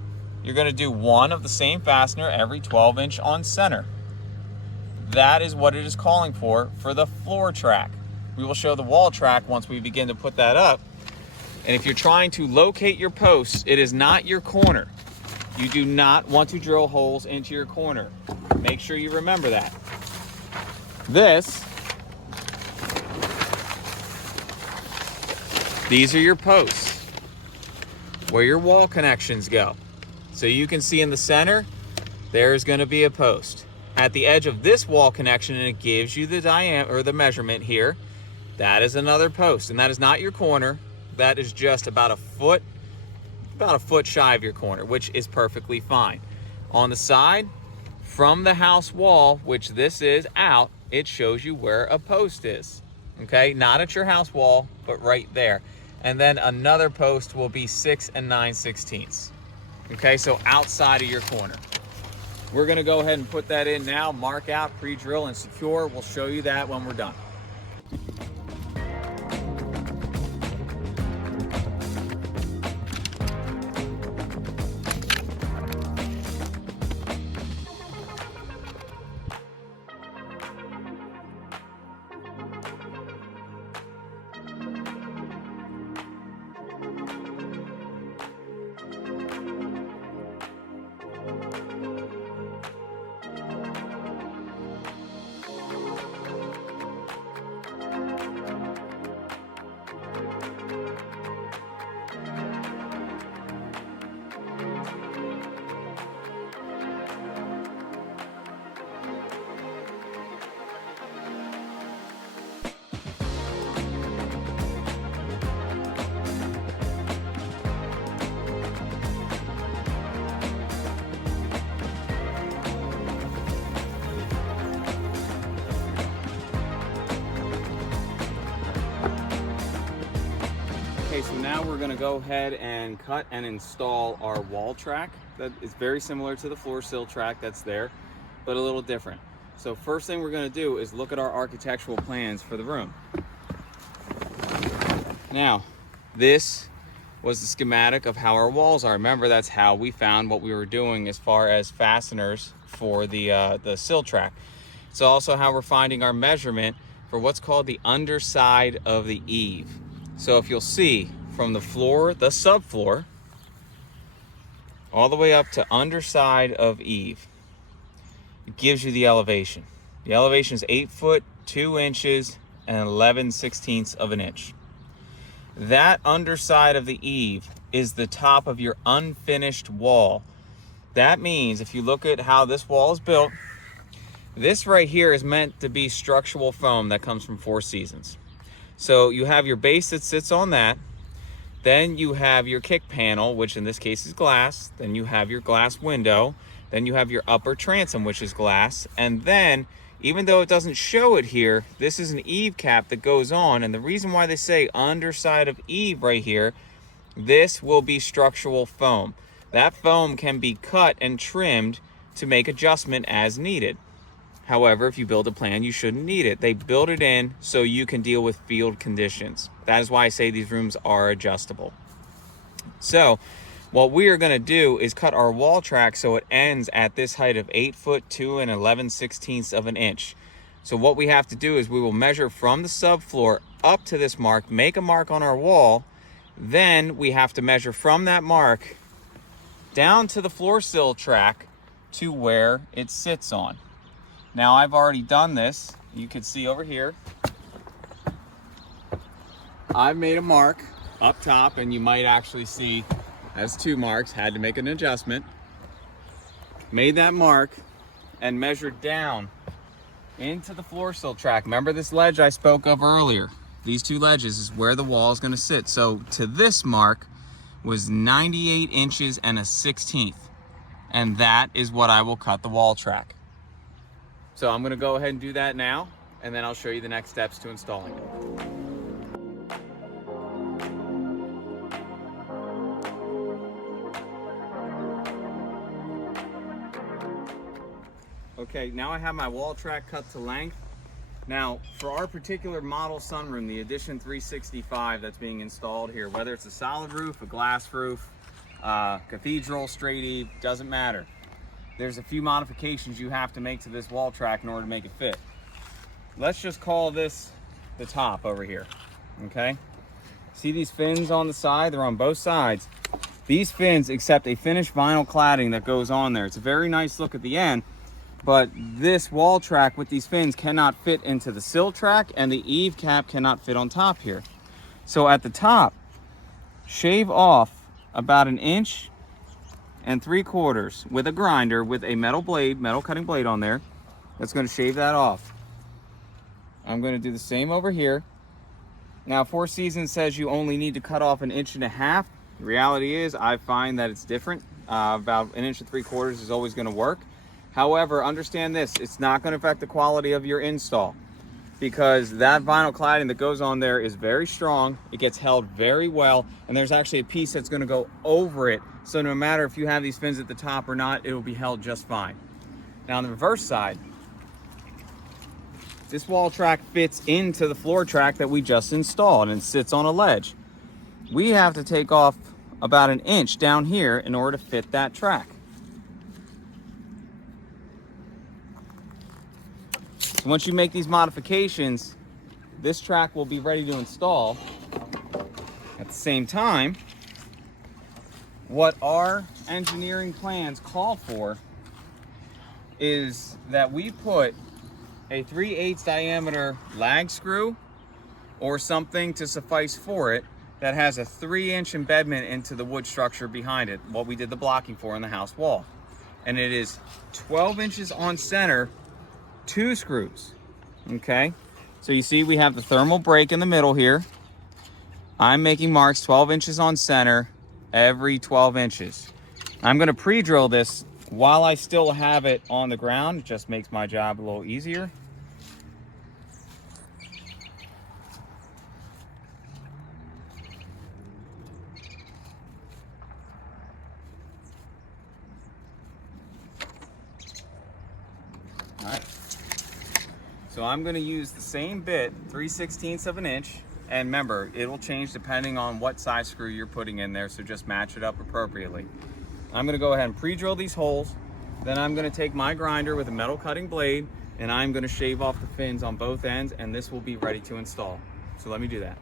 you're going to do 1 of the same fastener every 12-inch on center. That is what it is calling for the floor track. We will show the wall track once we begin to put that up. And if you're trying to locate your posts, it is not your corner. You do not want to drill holes into your corner. Make sure you remember that. These are your posts, where your wall connections go. So you can see in the center, there's going to be a post. At the edge of this wall connection, and it gives you the diameter or the measurement here, that is another post, and that is not your corner. That is just about a foot shy of your corner, which is perfectly fine. On the side, from the house wall, which this is out, it shows you where a post is. Okay, not at your house wall, but right there. And then another post will be 6 9/16. Okay, so outside of your corner. We're gonna go ahead and put that in now, mark out, pre-drill, and secure. We'll show you that when we're done. Okay, so now we're gonna go ahead and cut and install our wall track. That is very similar to the floor sill track that's there, but a little different. So first thing we're gonna do is look at our architectural plans for the room. Now, this was the schematic of how our walls are. Remember, that's how we found what we were doing as far as fasteners for the sill track. It's also how we're finding our measurement for what's called the underside of the eave. So if you'll see from the floor, the subfloor, all the way up to underside of eave, it gives you the elevation. The elevation is 8 foot 2 inches and 11/16 of an inch. That underside of the eave is the top of your unfinished wall. That means if you look at how this wall is built, this right here is meant to be structural foam that comes from Four Seasons. So you have your base that sits on that, then you have your kick panel, which in this case is glass, then you have your glass window, then you have your upper transom, which is glass, and then, even though it doesn't show it here, this is an eave cap that goes on, and the reason why they say underside of eave right here, this will be structural foam. That foam can be cut and trimmed to make adjustment as needed. However, if you build a plan, you shouldn't need it. They build it in so you can deal with field conditions. That is why I say these rooms are adjustable. So what we are going to do is cut our wall track so it ends at this height of 8 foot 2 and 11/16 of an inch. So what we have to do is we will measure from the subfloor up to this mark, make a mark on our wall. Then we have to measure from that mark down to the floor sill track to where it sits on. Now I've already done this. You can see over here, I've made a mark up top, and you might actually see as 2 marks. Had to make an adjustment. Made that mark and measured down into the floor sill track. Remember this ledge I spoke of earlier? These 2 ledges is where the wall is going to sit. So to this mark was 98 inches and 1/16. And that is what I will cut the wall track. So I'm going to go ahead and do that now, and then I'll show you the next steps to installing it. Okay, now I have my wall track cut to length. Now, for our particular model sunroom, the Edition 365 that's being installed here, whether it's a solid roof, a glass roof, cathedral, straight eave, doesn't matter. There's a few modifications you have to make to this wall track in order to make it fit. Let's just call this the top over here, okay? See these fins on the side? They're on both sides. These fins accept a finished vinyl cladding that goes on there. It's a very nice look at the end, but this wall track with these fins cannot fit into the sill track, and the eave cap cannot fit on top here. So at the top, shave off about 1 3/4 inches with a grinder with a metal cutting blade on there. That's going to shave that off. I'm going to do the same over here. Now, Four Seasons says you only need to cut off 1.5 inches. The reality is, I find that it's different. About 1 3/4 inches is always going to work. However, understand this, it's not going to affect the quality of your install, because that vinyl cladding that goes on there is very strong. It gets held very well, and there's actually a piece that's going to go over it. So no matter if you have these fins at the top or not, it will be held just fine. Now on the reverse side, this wall track fits into the floor track that we just installed and sits on a ledge. We have to take off about 1 inch down here in order to fit that track. So once you make these modifications, this track will be ready to install. At the same time, what our engineering plans call for is that we put a 3/8 diameter lag screw or something to suffice for it that has a 3-inch embedment into the wood structure behind it, what we did the blocking for in the house wall. And it is 12 inches on center, 2 screws, okay? So you see we have the thermal break in the middle here. I'm making marks 12 inches on center every 12 inches. I'm gonna pre-drill this while I still have it on the ground. It just makes my job a little easier. All right. So I'm going to use the same bit, 3/16 of an inch, and remember, it will change depending on what size screw you're putting in there, so just match it up appropriately. I'm going to go ahead and pre-drill these holes, then I'm going to take my grinder with a metal cutting blade, and I'm going to shave off the fins on both ends, and this will be ready to install. So let me do that.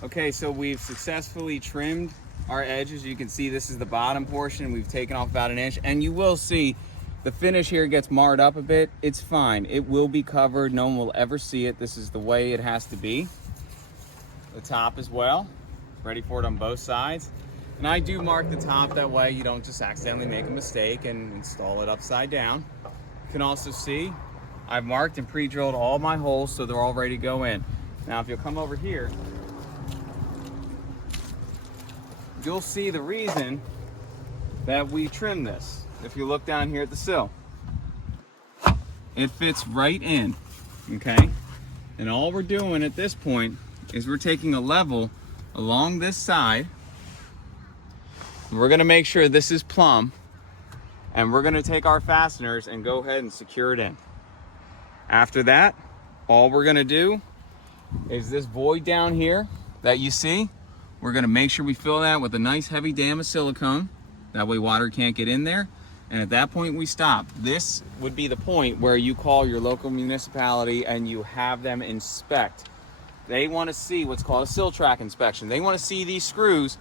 Okay, so we've successfully trimmed our edges. You can see this is the bottom portion. We've taken off about 1 inch, and you will see the finish here gets marred up a bit. It's fine. It will be covered. No one will ever see it. This is the way it has to be. The top as well. Ready for it on both sides. And I do mark the top, that way you don't just accidentally make a mistake and install it upside down. You can also see I've marked and pre-drilled all my holes, so they're all ready to go in. Now if you'll come over here, you'll see the reason that we trim this. If you look down here at the sill, it fits right in, okay? And all we're doing at this point is we're taking a level along this side. We're gonna make sure this is plumb, and we're gonna take our fasteners and go ahead and secure it in. After that, all we're gonna do is this void down here that you see, we're gonna make sure we fill that with a nice heavy dam of silicone. That way water can't get in there. And at that point we stop. This would be the point where you call your local municipality and you have them inspect. They wanna see what's called a sill track inspection. They wanna see these screws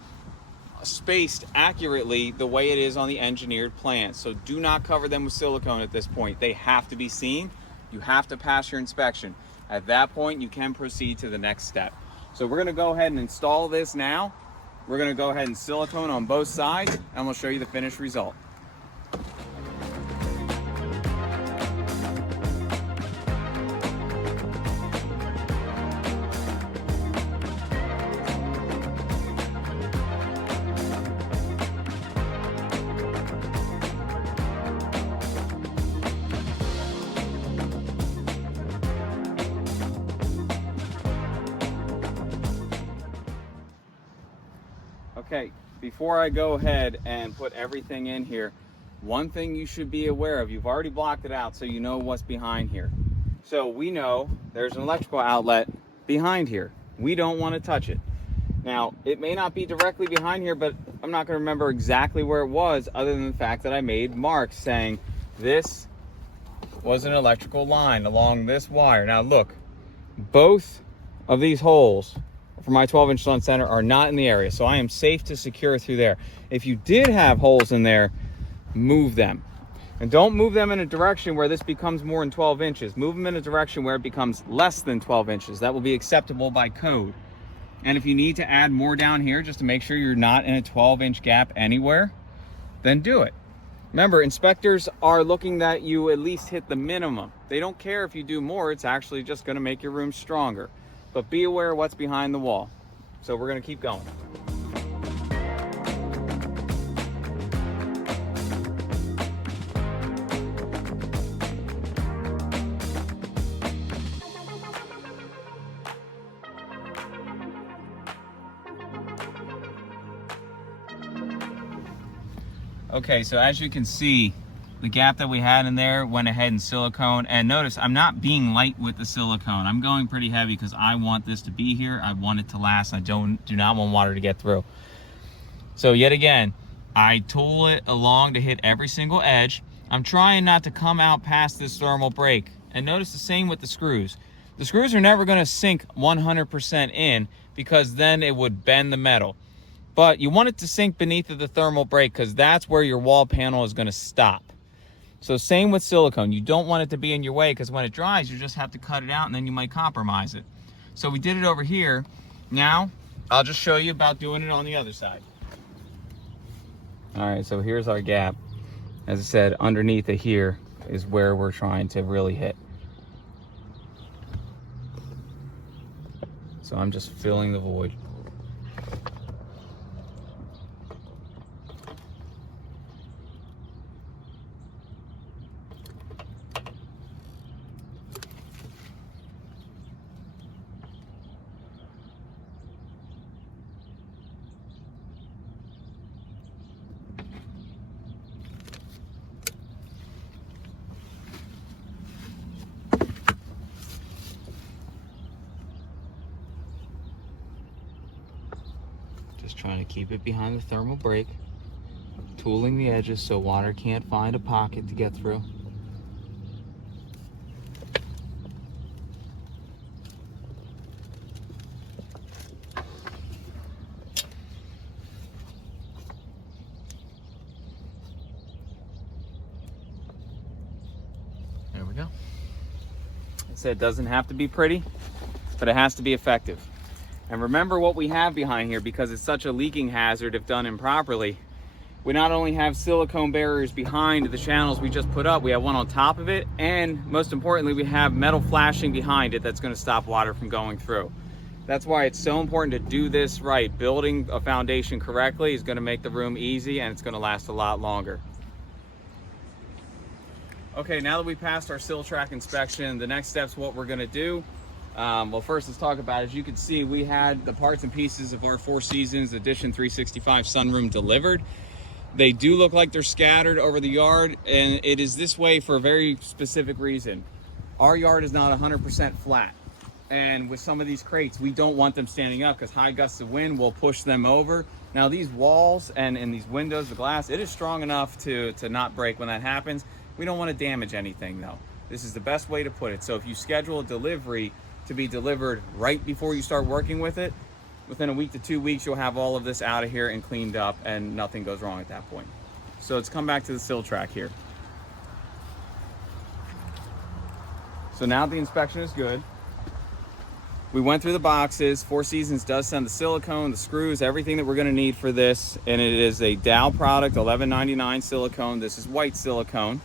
spaced accurately the way it is on the engineered plan. So do not cover them with silicone at this point. They have to be seen. You have to pass your inspection. At that point, you can proceed to the next step. So we're gonna go ahead and install this now. We're gonna go ahead and silicone on both sides, and we'll show you the finished result. Okay, before I go ahead and put everything in here, one thing you should be aware of, you've already blocked it out so you know what's behind here. So we know there's an electrical outlet behind here. We don't want to touch it. Now, it may not be directly behind here, but I'm not going to remember exactly where it was, other than the fact that I made marks saying this was an electrical line along this wire. Now look, both of these holes for my 12-inch sun center are not in the area, so I am safe to secure through there. If you did have holes in there, move them. And don't move them in a direction where this becomes more than 12 inches. Move them in a direction where it becomes less than 12 inches. That will be acceptable by code. And if you need to add more down here just to make sure you're not in a 12-inch gap anywhere, then do it. Remember, inspectors are looking that you at least hit the minimum. They don't care if you do more. It's actually just going to make your room stronger. But be aware of what's behind the wall. So we're going to keep going. Okay, so as you can see, the gap that we had in there went ahead and silicone. And notice I'm not being light with the silicone. I'm going pretty heavy because I want this to be here. I want it to last. I do not want water to get through. So yet again, I tool it along to hit every single edge. I'm trying not to come out past this thermal break. And notice the same with the screws. The screws are never going to sink 100% in because then it would bend the metal. But you want it to sink beneath of the thermal break because that's where your wall panel is going to stop. So same with silicone. You don't want it to be in your way because when it dries, you just have to cut it out and then you might compromise it. So we did it over here. Now, I'll just show you about doing it on the other side. All right, so here's our gap. As I said, underneath it here is where we're trying to really hit. So I'm just filling the void. Just trying to keep it behind the thermal break, tooling the edges so water can't find a pocket to get through. There we go. I said it doesn't have to be pretty, but it has to be effective. And remember what we have behind here, because it's such a leaking hazard if done improperly. We not only have silicone barriers behind the channels we just put up, we have one on top of it, and most importantly, we have metal flashing behind it that's going to stop water from going through. That's why it's so important to do this right. Building a foundation correctly is going to make the room easy and it's going to last a lot longer. Okay, now that we passed our sill track inspection, the next step's what we're going to do. Well, first let's talk about it. As you can see, we had the parts and pieces of our Four Seasons Edition 365 sunroom delivered. They do look like they're scattered over the yard, and it is this way for a very specific reason. Our yard is not 100% flat, and with some of these crates, we don't want them standing up because high gusts of wind will push them over. Now these walls and these windows, the glass, it is strong enough to not break when that happens. We don't want to damage anything though. This is the best way to put it. So if you schedule a delivery to be delivered right before you start working with it, within a week to 2 weeks, you'll have all of this out of here and cleaned up and nothing goes wrong at that point. So let's come back to the sill track here. So now the inspection is good. We went through the boxes. Four Seasons does send the silicone, the screws, everything that we're gonna need for this. And it is a Dow product, $11.99 silicone. This is white silicone.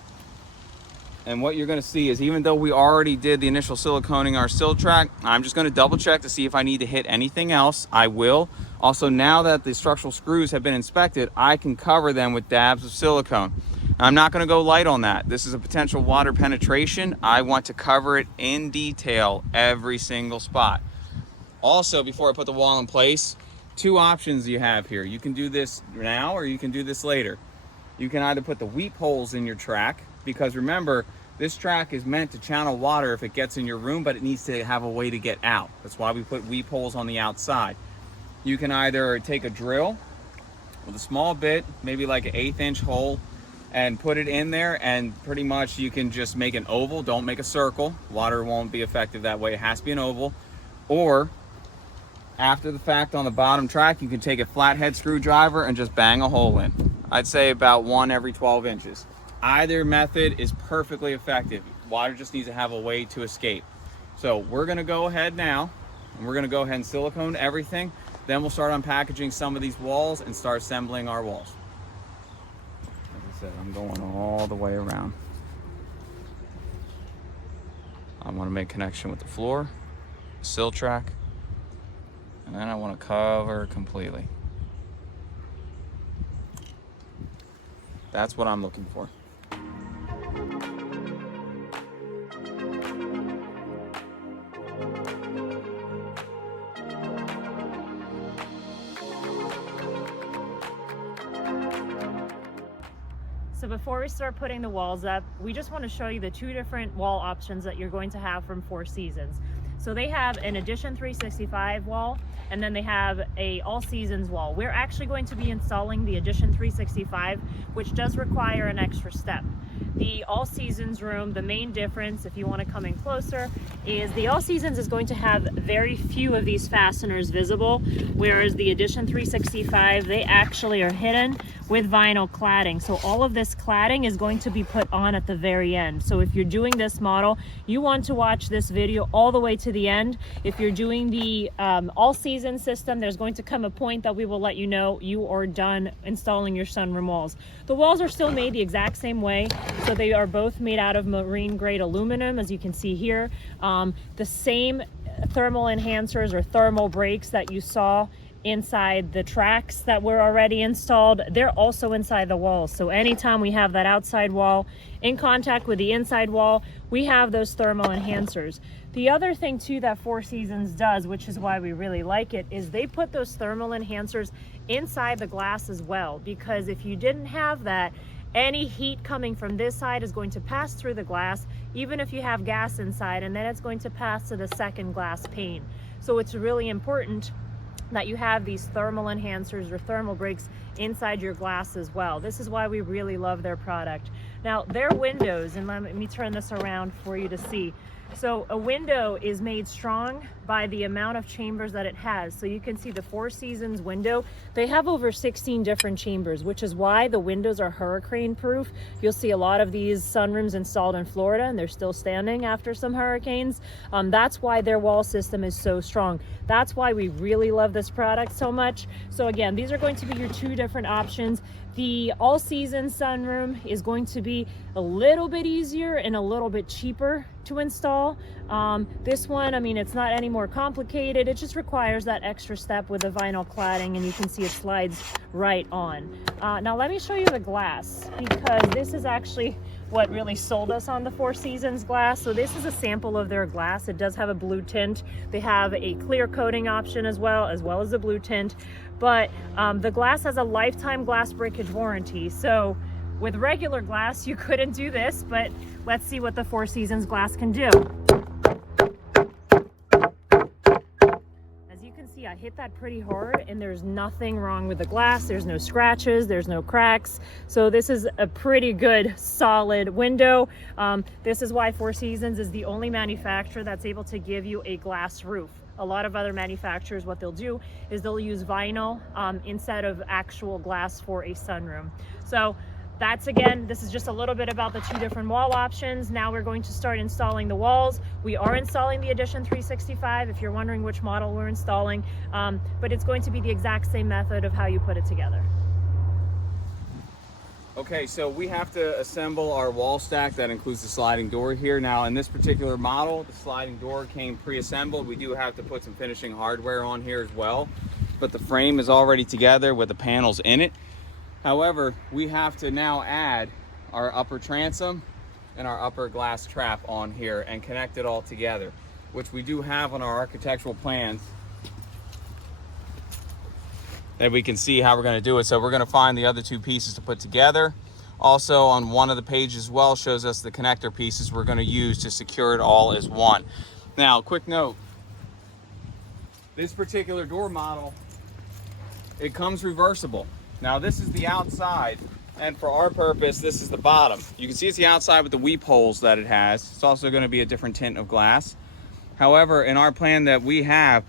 And what you're gonna see is, even though we already did the initial siliconing our sill track, I'm just gonna double check to see if I need to hit anything else. I will. Also, now that the structural screws have been inspected, I can cover them with dabs of silicone. I'm not gonna go light on that. This is a potential water penetration. I want to cover it in detail, every single spot. Also, before I put the wall in place, two options you have here. You can do this now or you can do this later. You can either put the weep holes in your track, because remember, this track is meant to channel water if it gets in your room, but it needs to have a way to get out. That's why we put weep holes on the outside. You can either take a drill with a small bit, maybe like an 1/8 inch hole, and put it in there, and pretty much you can just make an oval. Don't make a circle. Water won't be effective that way. It has to be an oval. Or after the fact, on the bottom track, you can take a flathead screwdriver and just bang a hole in. I'd say about 1 every 12 inches. Either method is perfectly effective. Water just needs to have a way to escape. So we're gonna go ahead now, and we're gonna go ahead and silicone everything. Then we'll start unpackaging some of these walls and start assembling our walls. Like I said, I'm going all the way around. I want to make connection with the floor, sill track, and then I want to cover completely. That's what I'm looking for. So before we start putting the walls up, we just want to show you the two different wall options that you're going to have from Four Seasons. So they have an Edition 365 wall, and then they have a All Seasons wall. We're actually going to be installing the Edition 365, which does require an extra step. The All Seasons room, the main difference, if you want to come in closer, is the All Seasons is going to have very few of these fasteners visible, whereas the Edition 365, they actually are hidden with vinyl cladding. So all of this cladding is going to be put on at the very end. So if you're doing this model, you want to watch this video all the way to the end. If you're doing the All Season system, there's going to come a point that we will let you know you are done installing your sunroom walls. The walls are still made the exact same way. So they are both made out of marine grade aluminum, as you can see here. The same thermal enhancers or thermal brakes that you saw inside the tracks that were already installed, they're also inside the walls. So anytime we have that outside wall in contact with the inside wall, we have those thermal enhancers. The other thing too that Four Seasons does, which is why we really like it, is they put those thermal enhancers inside the glass as well, because if you didn't have that, any heat coming from this side is going to pass through the glass, even if you have gas inside, and then it's going to pass to the second glass pane. So it's really important that you have these thermal enhancers or thermal brakes inside your glass as well. This is why we really love their product. Now, their windows, and let me turn this around for you to see. So a window is made strong by the amount of chambers that it has. So you can see the Four Seasons window, they have over 16 different chambers, which is why the windows are hurricane proof. You'll see a lot of these sunrooms installed in Florida and they're still standing after some hurricanes. That's why their wall system is so strong. That's why we really love this product so much. So again, these are going to be your two different options. The All Season sunroom is going to be a little bit easier and a little bit cheaper to install. This one, I mean, it's not any more complicated. It just requires that extra step with the vinyl cladding, and you can see it slides right on. Now let me show you the glass, because this is actually what really sold us on the Four Seasons glass. So this is a sample of their glass. It does have a blue tint. They have a clear coating option as well as a blue tint. But the glass has a lifetime glass breakage warranty. So with regular glass, you couldn't do this, but let's see what the Four Seasons glass can do. As you can see, I hit that pretty hard and there's nothing wrong with the glass. There's no scratches, there's no cracks. So this is a pretty good, solid window. This is why Four Seasons is the only manufacturer that's able to give you a glass roof. A lot of other manufacturers, what they'll do is they'll use vinyl instead of actual glass for a sunroom. So that's, again, this is just a little bit about the two different wall options. Now we're going to start installing the walls. We are installing the Edition 365 if you're wondering which model we're installing, but it's going to be the exact same method of how you put it together. Okay, so we have to assemble our wall stack. That includes the sliding door here. Now in this particular model, the sliding door came pre-assembled. We do have to put some finishing hardware on here as well, but the frame is already together with the panels in it. However, we have to now add our upper transom and our upper glass trap on here and connect it all together, which we do have on our architectural plans. that we can see how we're going to do it. So we're going to find the other two pieces to put together. Also on one of the pages as well shows us the connector pieces we're going to use to secure it all as one. Now, quick note, this particular door model, it comes reversible. Now this is the outside, and for our purpose, this is the bottom. You can see it's the outside with the weep holes that it has. It's also going to be a different tint of glass. However, in our plan that we have,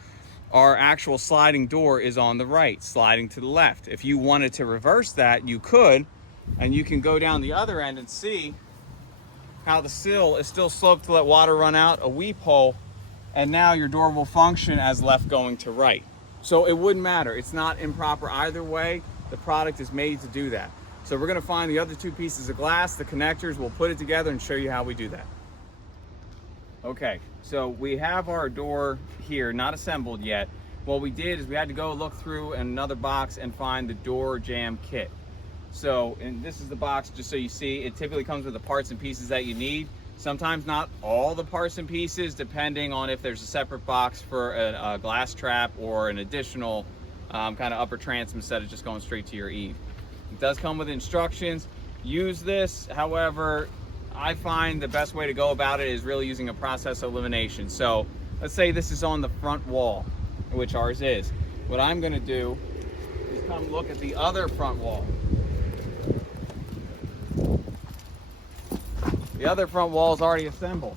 our actual sliding door is on the right, sliding to the left. If you wanted to reverse that, you could, and you can go down the other end and see how the sill is still sloped to let water run out, a weep hole, and now your door will function as left going to right. So it wouldn't matter. It's not improper either way. The product is made to do that. So we're going to find the other two pieces of glass, the connectors. We'll put it together and show you how we do that. Okay, so we have our door here, not assembled yet. What we did is we had to go look through another box and find the door jamb kit. So, and this is the box, just so you see, it typically comes with the parts and pieces that you need. Sometimes not all the parts and pieces, depending on if there's a separate box for a glass trap or an additional kind of upper transom instead of just going straight to your eave. It does come with instructions. Use this. However, I find the best way to go about it is really using a process elimination. So let's say this is on the front wall, which ours is. What I'm going to do is come look at the other front wall. The other front wall is already assembled.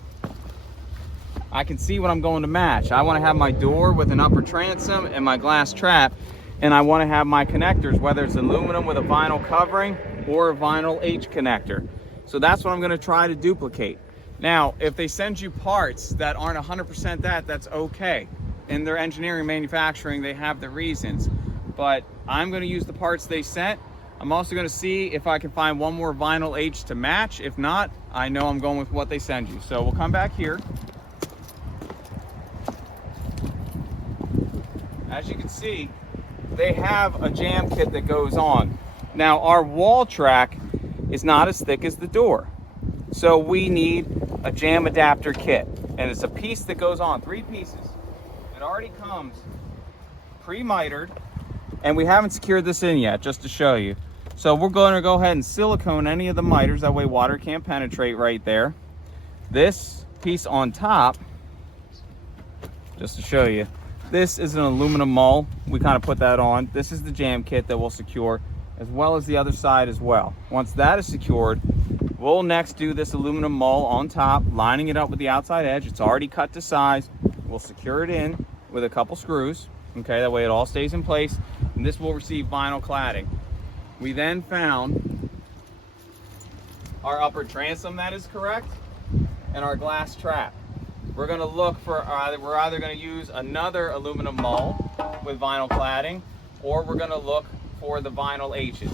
I can see what I'm going to match. I want to have my door with an upper transom and my glass trap, and I want to have my connectors, whether it's aluminum with a vinyl covering or a vinyl H connector. So that's what I'm going to try to duplicate. Now, if they send you parts that aren't 100% that's okay. In their engineering manufacturing, they have the reasons. But I'm going to use the parts they sent. I'm also going to see if I can find one more vinyl H to match. If not, I know I'm going with what they send you. So we'll come back here. As you can see, they have a jam kit that goes on. Now, our wall track is not as thick as the door. So we need a jam adapter kit. And it's a piece that goes on, 3 pieces. It already comes pre-mitered, and we haven't secured this in yet, just to show you. So we're going to go ahead and silicone any of the miters, that way water can't penetrate right there. This piece on top, just to show you, this is an aluminum mull. We kind of put that on. This is the jam kit that we'll secure, as well as the other side as well. Once that is secured, we'll next do this aluminum mull on top, lining it up with the outside edge. It's already cut to size. We'll secure it in with a couple screws. Okay, that way it all stays in place, and this will receive vinyl cladding. We then found our upper transom that is correct, and our glass trap. We're going to look for, we're either going to use another aluminum mull with vinyl cladding, or we're going to look for the vinyl H's.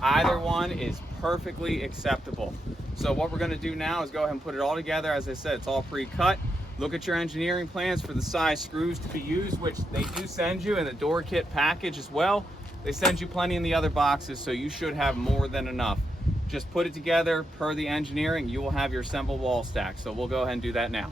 Either one is perfectly acceptable. So what we're going to do now is go ahead and put it all together. As I said, it's all pre-cut. Look at your engineering plans for the size screws to be used, which they do send you in the door kit package as well. They send you plenty in the other boxes, so you should have more than enough. Just put it together per the engineering, you will have your assembled wall stack. So we'll go ahead and do that now.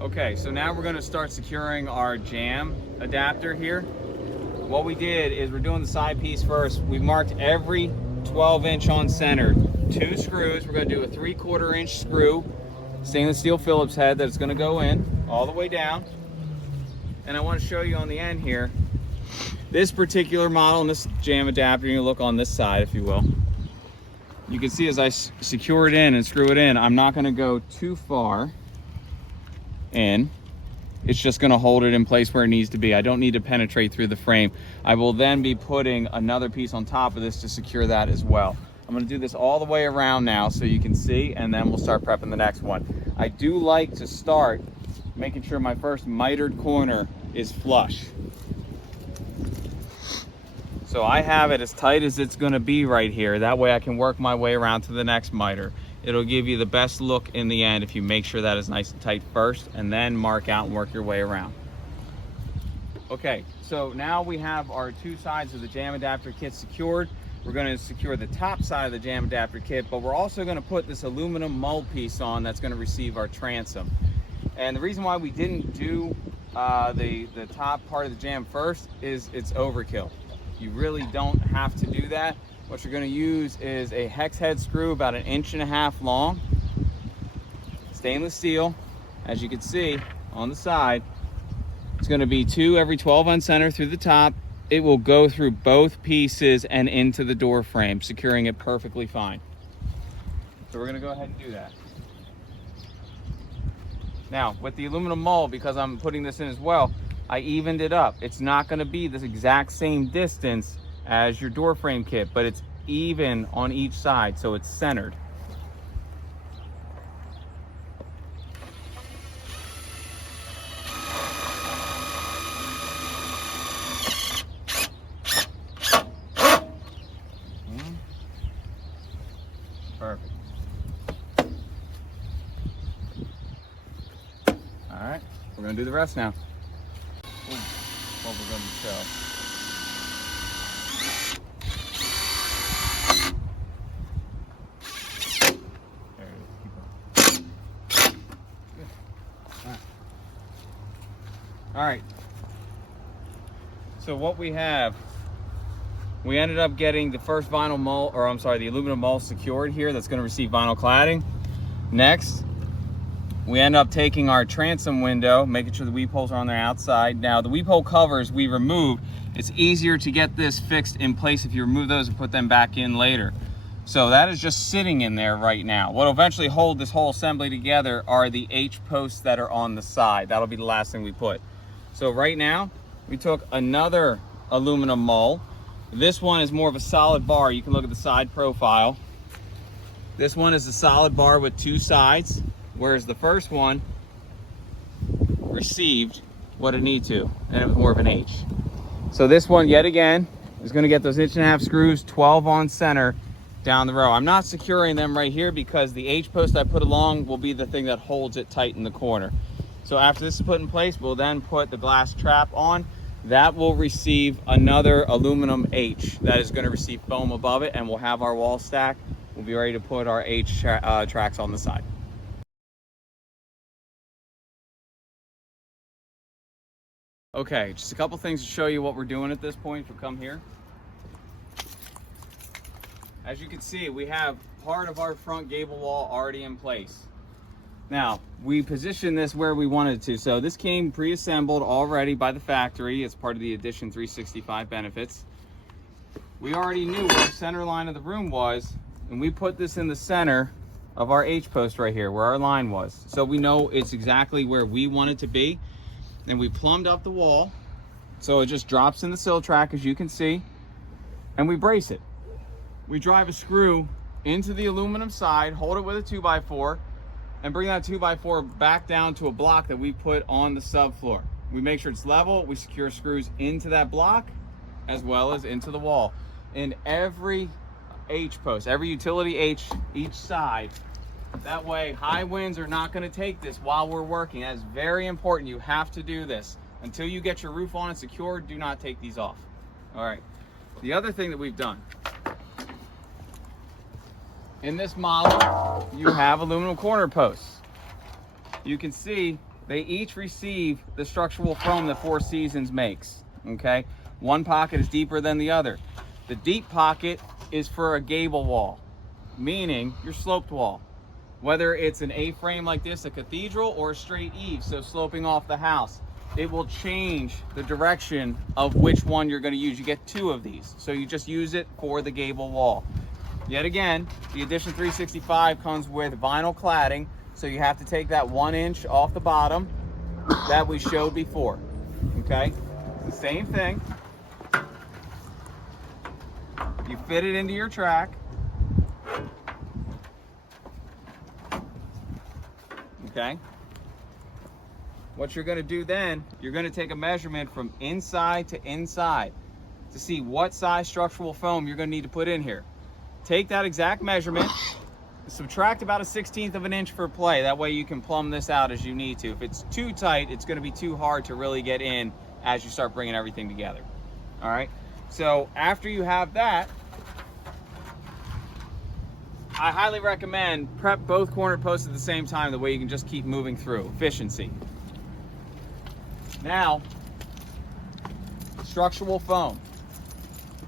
Okay, so now we're going to start securing our jam adapter here. What we did is we're doing the side piece first. We marked every 12-inch on center. 2 screws. We're going to do a 3/4 inch screw, stainless steel Phillips head that's going to go in all the way down. And I want to show you on the end here, this particular model and this jam adapter, you look on this side if you will. You can see as I secure it in and screw it in, I'm not going to go too far in. It's just going to hold it in place where it needs to be. I don't need to penetrate through the frame. I will then be putting another piece on top of this to secure that as well. I'm going to do this all the way around now so you can see, and then we'll start prepping the next one. I do like to start making sure my first mitered corner is flush. So I have it as tight as it's going to be right here. That way I can work my way around to the next miter. It'll give you the best look in the end if you make sure that is nice and tight first, and then mark out and work your way around. Okay, so now we have our 2 sides of the jam adapter kit secured. We're going to secure the top side of the jam adapter kit, but we're also going to put this aluminum mull piece on that's going to receive our transom. And the reason why we didn't do the top part of the jamb first, it's overkill. You really don't have to do that. What you're going to use is a hex head screw about 1.5 inches long, stainless steel. As you can see on the side, it's going to be 2 every 12 on center through the top. It will go through both pieces and into the door frame, securing it perfectly fine. So we're going to go ahead and do that. Now, with the aluminum mold, because I'm putting this in as well, I evened it up. It's not going to be this exact same distance as your door frame kit, but it's even on each side, so it's centered. Perfect. All right, we're gonna do the rest now. What we're gonna show. There it is. Keep going. Good. All right. So what we have, we ended up getting the first vinyl mold, or I'm sorry, the aluminum mold secured here. That's going to receive vinyl cladding. Next, we end up taking our transom window, making sure the weep holes are on the outside. Now, the weep hole covers we removed. It's easier to get this fixed in place if you remove those and put them back in later. So that is just sitting in there right now. What will eventually hold this whole assembly together are the H posts that are on the side. That'll be the last thing we put. So right now, we took another aluminum mold. This one is more of a solid bar. You can look at the side profile. This one is a solid bar with 2 sides, whereas the first one received what it needed to, and it was more of an H. So this one, yet again, is going to get those 1.5 inch screws, 12 on center, down the row. I'm not securing them right here because the H post I put along will be the thing that holds it tight in the corner. So after this is put in place, we'll then put the glass trap on. That will receive another aluminum H that is going to receive foam above it, and we'll have our wall stack. We'll be ready to put our H tracks on the side. Okay, just a couple things to show you what we're doing at this point if you come here. As you can see, we have part of our front gable wall already in place. Now, we positioned this where we wanted to. So this came pre-assembled already by the factory. It's part of the Edition 365 benefits. We already knew where the center line of the room was, and we put this in the center of our H post right here, where our line was. So we know it's exactly where we want it to be. And we plumbed up the wall, so it just drops in the sill track, as you can see, and we brace it. We drive a screw into the aluminum side, hold it with a 2x4, and bring that 2x4 back down to a block that we put on the subfloor. We make sure it's level. We secure screws into that block as well as into the wall. In every H post, every utility H each side, that way high winds are not going to take this while we're working. That is very important. You have to do this. Until you get your roof on and secured, do not take these off. All right. The other thing that we've done, in this model, you have aluminum corner posts. You can see they each receive the structural foam that Four Seasons makes, okay? One pocket is deeper than the other. The deep pocket is for a gable wall, meaning your sloped wall. Whether it's an A-frame like this, a cathedral, or a straight eave, so sloping off the house, it will change the direction of which one you're gonna use. You get 2 of these, so you just use it for the gable wall. Yet again, the Edition 365 comes with vinyl cladding, so you have to take that 1 inch off the bottom that we showed before, okay? The same thing. You fit it into your track. Okay? What you're gonna do then, you're gonna take a measurement from inside to inside to see what size structural foam you're gonna need to put in here. Take that exact measurement, subtract about 1/16 of an inch for play. That way you can plumb this out as you need to. If it's too tight, it's gonna be too hard to really get in as you start bringing everything together. All right? So after you have that, I highly recommend prep both corner posts at the same time. The way you can just keep moving through. Efficiency. Now, structural foam.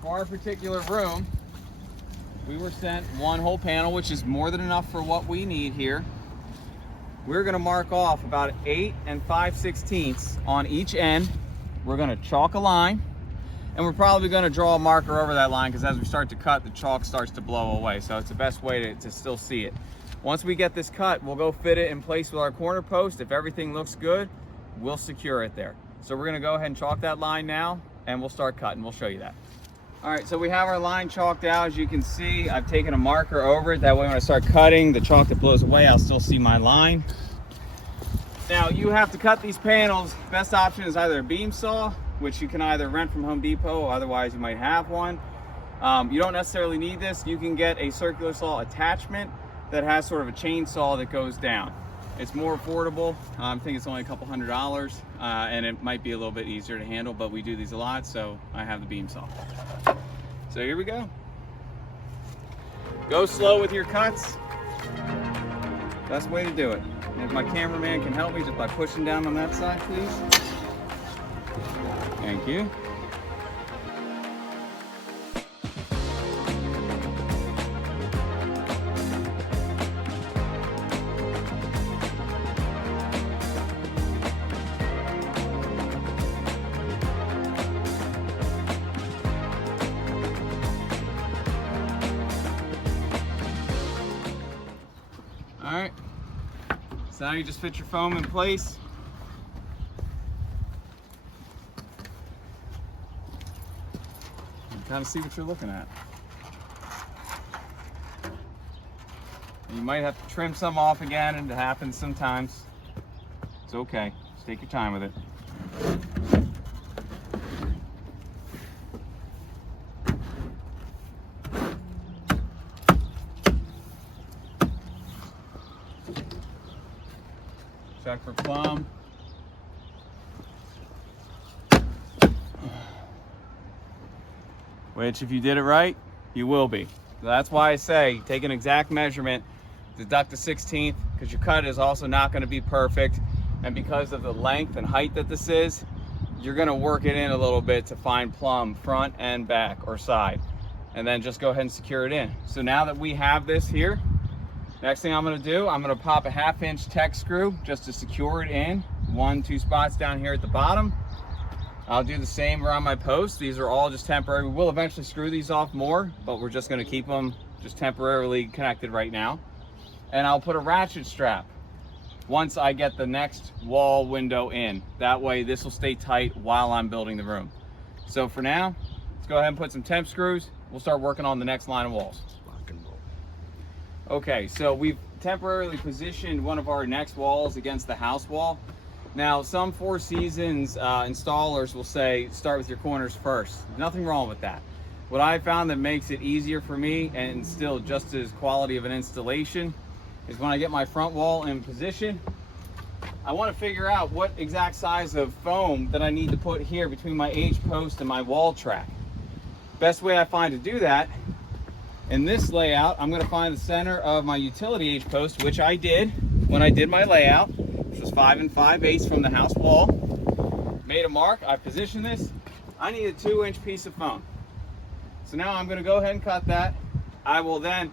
For our particular room, we were sent one whole panel, which is more than enough for what we need here. We're gonna mark off about 8 5/16 on each end. We're gonna chalk a line, and we're probably gonna draw a marker over that line because as we start to cut, the chalk starts to blow away. So it's the best way to still see it. Once we get this cut, we'll go fit it in place with our corner post. If everything looks good, we'll secure it there. So we're gonna go ahead and chalk that line now, and we'll start cutting. We'll show you that. All right, so we have our line chalked out. As you can see, I've taken a marker over it. That way when I start cutting, the chalk that blows away, I'll still see my line. Now, you have to cut these panels. Best option is either a beam saw, which you can either rent from Home Depot, or otherwise you might have one. You don't necessarily need this. You can get a circular saw attachment that has sort of a chainsaw that goes down. It's more affordable. I think it's only a couple $100, and it might be a little bit easier to handle, but we do these a lot, so I have the beam saw. So here we go. Go slow with your cuts. Best way to do it. And if my cameraman can help me just by pushing down on that side, please. Thank you. All right, so now you just fit your foam in place. And kind of see what you're looking at. And you might have to trim some off again, and it happens sometimes. It's okay, just take your time with it. Check for plumb. Which, if you did it right, you will be. That's why I say take an exact measurement, deduct the 16th, because your cut is also not going to be perfect. And because of the length and height that this is, you're going to work it in a little bit to find plumb front and back or side. And then just go ahead and secure it in. So now that we have this here, next thing I'm gonna do, I'm gonna pop a 1/2 inch Tech screw just to secure it in. 1-2 spots down here at the bottom. I'll do the same around my posts. These are all just temporary. We will eventually screw these off more, but we're just gonna keep them just temporarily connected right now. And I'll put a ratchet strap once I get the next wall window in. That way this will stay tight while I'm building the room. So for now, let's go ahead and put some temp screws. We'll start working on the next line of walls. Okay, so we've temporarily positioned one of our next walls against the house wall. Now, some Four Seasons installers will say, start with your corners first. Nothing wrong with that. What I found that makes it easier for me and still just as quality of an installation is when I get my front wall in position, I want to figure out what exact size of foam that I need to put here between my H post and my wall track. Best way I find to do that, in this layout, I'm going to find the center of my utility H post, which I did when I did my layout, which was 5 5/8 from the house wall. Made a mark, I positioned this. I need a 2-inch piece of foam. So now I'm going to go ahead and cut that. I will then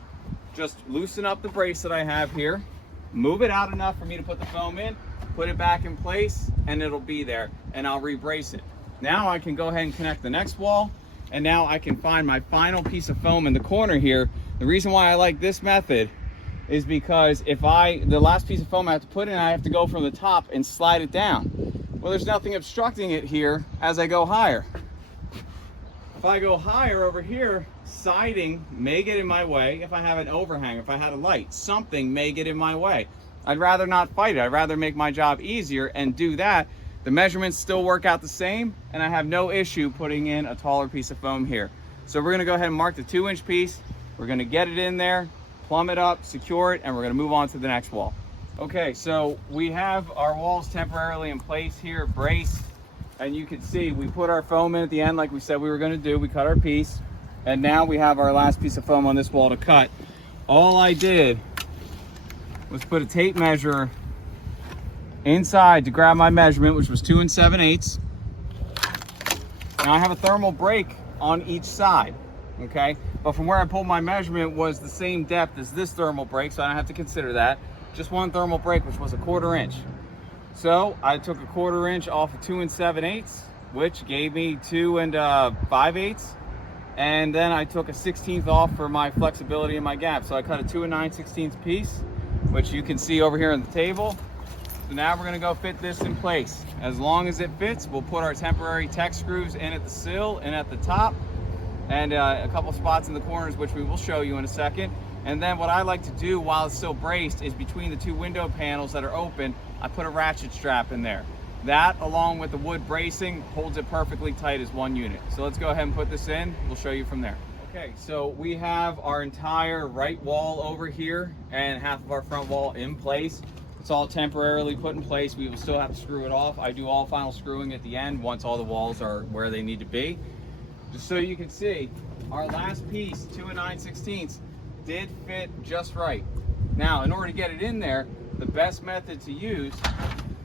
just loosen up the brace that I have here, move it out enough for me to put the foam in, put it back in place, and it'll be there, and I'll re-brace it. Now I can go ahead and connect the next wall. And now I can find my final piece of foam in the corner here. The reason why I like this method is because if the last piece of foam I have to put in, I have to go from the top and slide it down. Well, there's nothing obstructing it here as I go higher. If I go higher over here, siding may get in my way. If I have an overhang, if I had a light, something may get in my way. I'd rather not fight it. I'd rather make my job easier and do that. The measurements still work out the same, and I have no issue putting in a taller piece of foam here. So we're gonna go ahead and mark the 2-inch piece. We're gonna get it in there, plumb it up, secure it, and we're gonna move on to the next wall. Okay, so we have our walls temporarily in place here, braced, and you can see we put our foam in at the end like we said we were gonna do. We cut our piece, and now we have our last piece of foam on this wall to cut. All I did was put a tape measure inside to grab my measurement, which was 2 7/8. Now I have a thermal break on each side, okay? But from where I pulled my measurement was the same depth as this thermal break, so I don't have to consider that. Just one thermal break, which was a 1/4 inch. So I took a 1/4 inch off of 2 7/8, which gave me 2 5/8. And then I took a 1/16 off for my flexibility in my gap. So I cut a 2 9/16 piece, which you can see over here on the table. So now we're gonna go fit this in place. As long as it fits, we'll put our temporary Tech screws in at the sill and at the top, and a couple spots in the corners, which we will show you in a second. And then what I like to do while it's still braced is between the 2 window panels that are open, I put a ratchet strap in there. That, along with the wood bracing, holds it perfectly tight as one unit. So let's go ahead and put this in. We'll show you from there. Okay, so we have our entire right wall over here and half of our front wall in place. It's all temporarily put in place. We will still have to screw it off. I do all final screwing at the end once all the walls are where they need to be. Just so you can see, our last piece, 2 9/16, did fit just right. Now, in order to get it in there, the best method to use,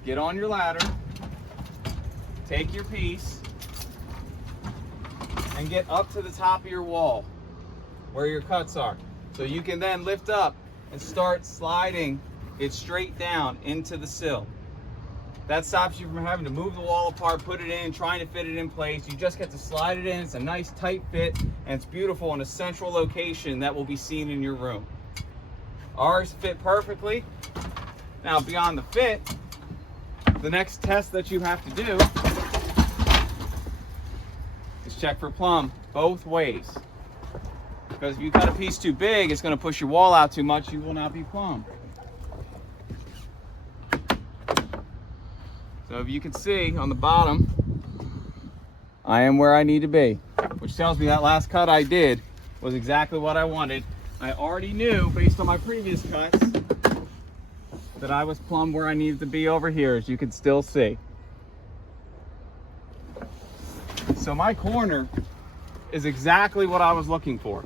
get on your ladder, take your piece, and get up to the top of your wall where your cuts are. So you can then lift up and start sliding it straight down into the sill. That stops you from having to move the wall apart, put it in, trying to fit it in place. You just get to slide it in. It's a nice tight fit, and it's beautiful in a central location that will be seen in your room. Ours fit perfectly. Now, beyond the fit, the next test that you have to do is check for plumb both ways. Because if you cut a piece too big, it's going to push your wall out too much, you will not be plumb. So if you can see on the bottom, I am where I need to be, which tells me that last cut I did was exactly what I wanted. I already knew, based on my previous cuts, that I was plumb where I needed to be over here, as you can still see. So my corner is exactly what I was looking for.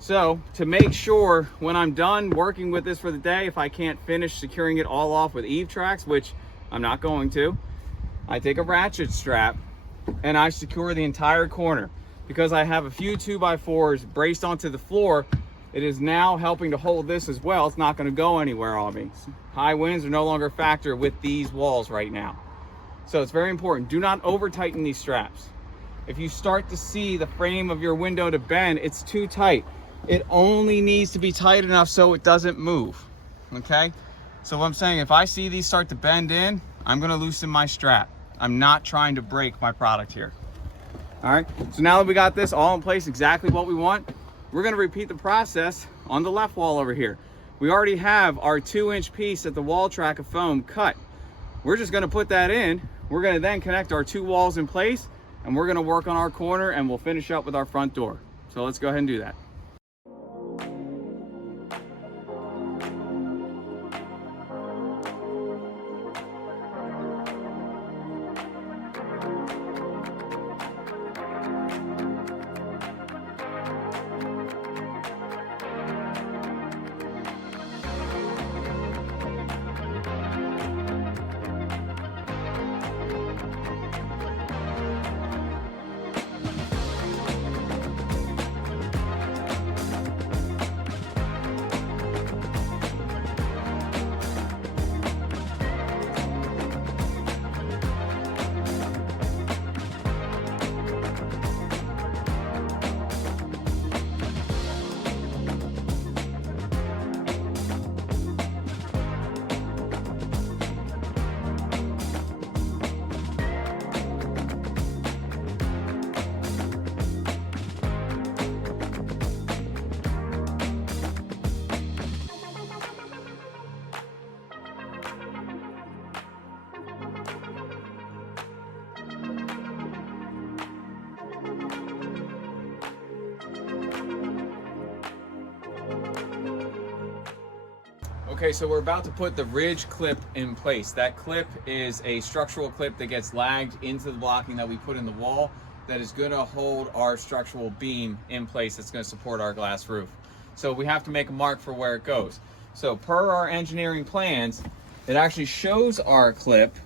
So to make sure when I'm done working with this for the day, if I can't finish securing it all off with eave tracks, which I'm not going to, I take a ratchet strap and I secure the entire corner. Because I have a few 2x4s braced onto the floor, it is now helping to hold this as well. It's not going to go anywhere on me. High winds are no longer a factor with these walls right now. So it's very important. Do not over tighten these straps. If you start to see the frame of your window to bend, it's too tight. It only needs to be tight enough so it doesn't move, okay? So what I'm saying, if I see these start to bend in, I'm gonna loosen my strap. I'm not trying to break my product here. All right, so now that we got this all in place, exactly what we want, we're gonna repeat the process on the left wall over here. We already have our 2-inch piece at the wall track of foam cut. We're just gonna put that in. We're gonna then connect our 2 walls in place, and we're gonna work on our corner, and we'll finish up with our front door. So let's go ahead and do that. Okay, so we're about to put the ridge clip in place. That clip is a structural clip that gets lagged into the blocking that we put in the wall that is going to hold our structural beam in place that's going to support our glass roof. So we have to make a mark for where it goes. So per our engineering plans, it actually shows our clip,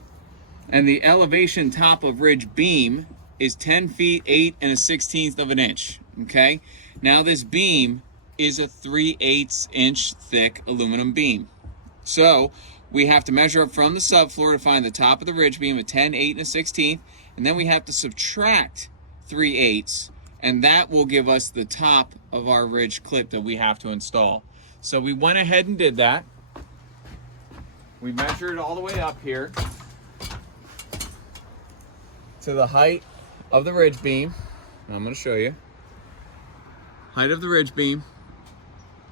and the elevation top of ridge beam is 10 feet 8 1/16 of an inch. Okay, now this beam is a 3/8 inch thick aluminum beam. So we have to measure up from the subfloor to find the top of the ridge beam at 10, 8 1/16, and then we have to subtract 3/8, and that will give us the top of our ridge clip that we have to install. So we went ahead and did that. We measured all the way up here to the height of the ridge beam. And I'm going to show you. Height of the ridge beam.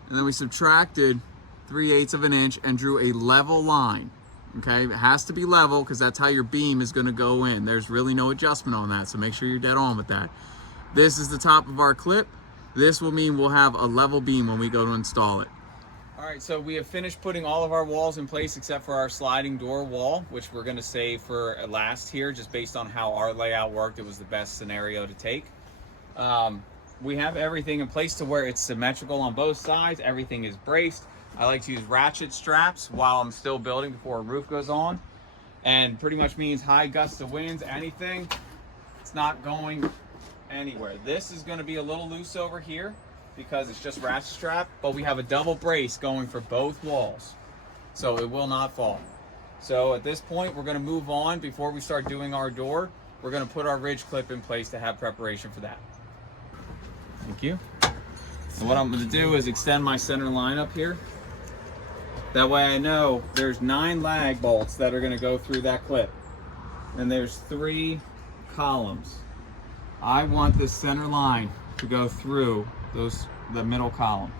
And then we subtracted 3/8 of an inch and drew a level line. Okay, it has to be level because that's how your beam is going to go in. There's really no adjustment on that, so make sure you're dead on with that. This is the top of our clip. This will mean we'll have a level beam when we go to install it. All right, so we have finished putting all of our walls in place except for our sliding door wall, which we're going to save for last here, just based on how our layout worked. It was the best scenario to take. We have everything in place to where it's symmetrical on both sides. Everything is braced. I like to use ratchet straps while I'm still building before a roof goes on, and pretty much means high gusts of winds, anything, it's not going anywhere. This is going to be a little loose over here because it's just ratchet strap, but we have a double brace going for both walls, so it will not fall. So at this point, we're going to move on. Before we start doing our door, we're going to put our ridge clip in place to have preparation for that. Thank you. And what I'm going to do is extend my center line up here. That way I know there's 9 lag bolts that are going to go through that clip. And there's 3 columns. I want this center line to go through the middle column.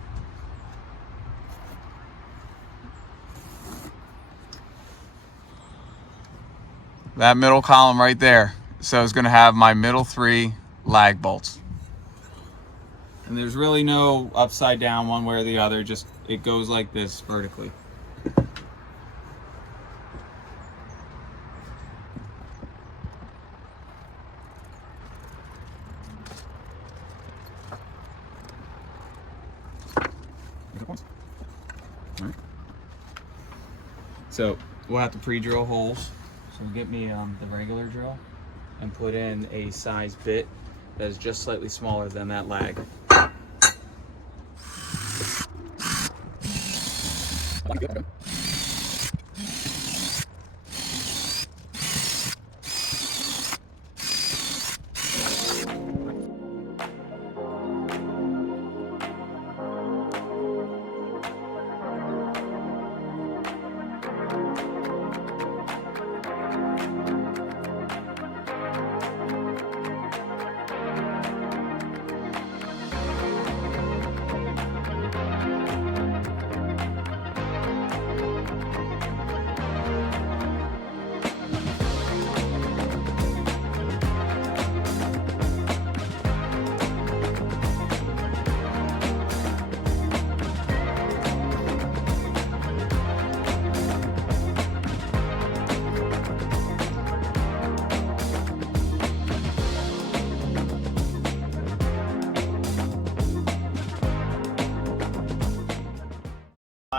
That middle column right there. So it's going to have my middle 3 lag bolts. And there's really no upside down one way or the other, just it goes like this vertically. All right. So we'll have to pre-drill holes. So get me the regular drill and put in a size bit that is just slightly smaller than that lag.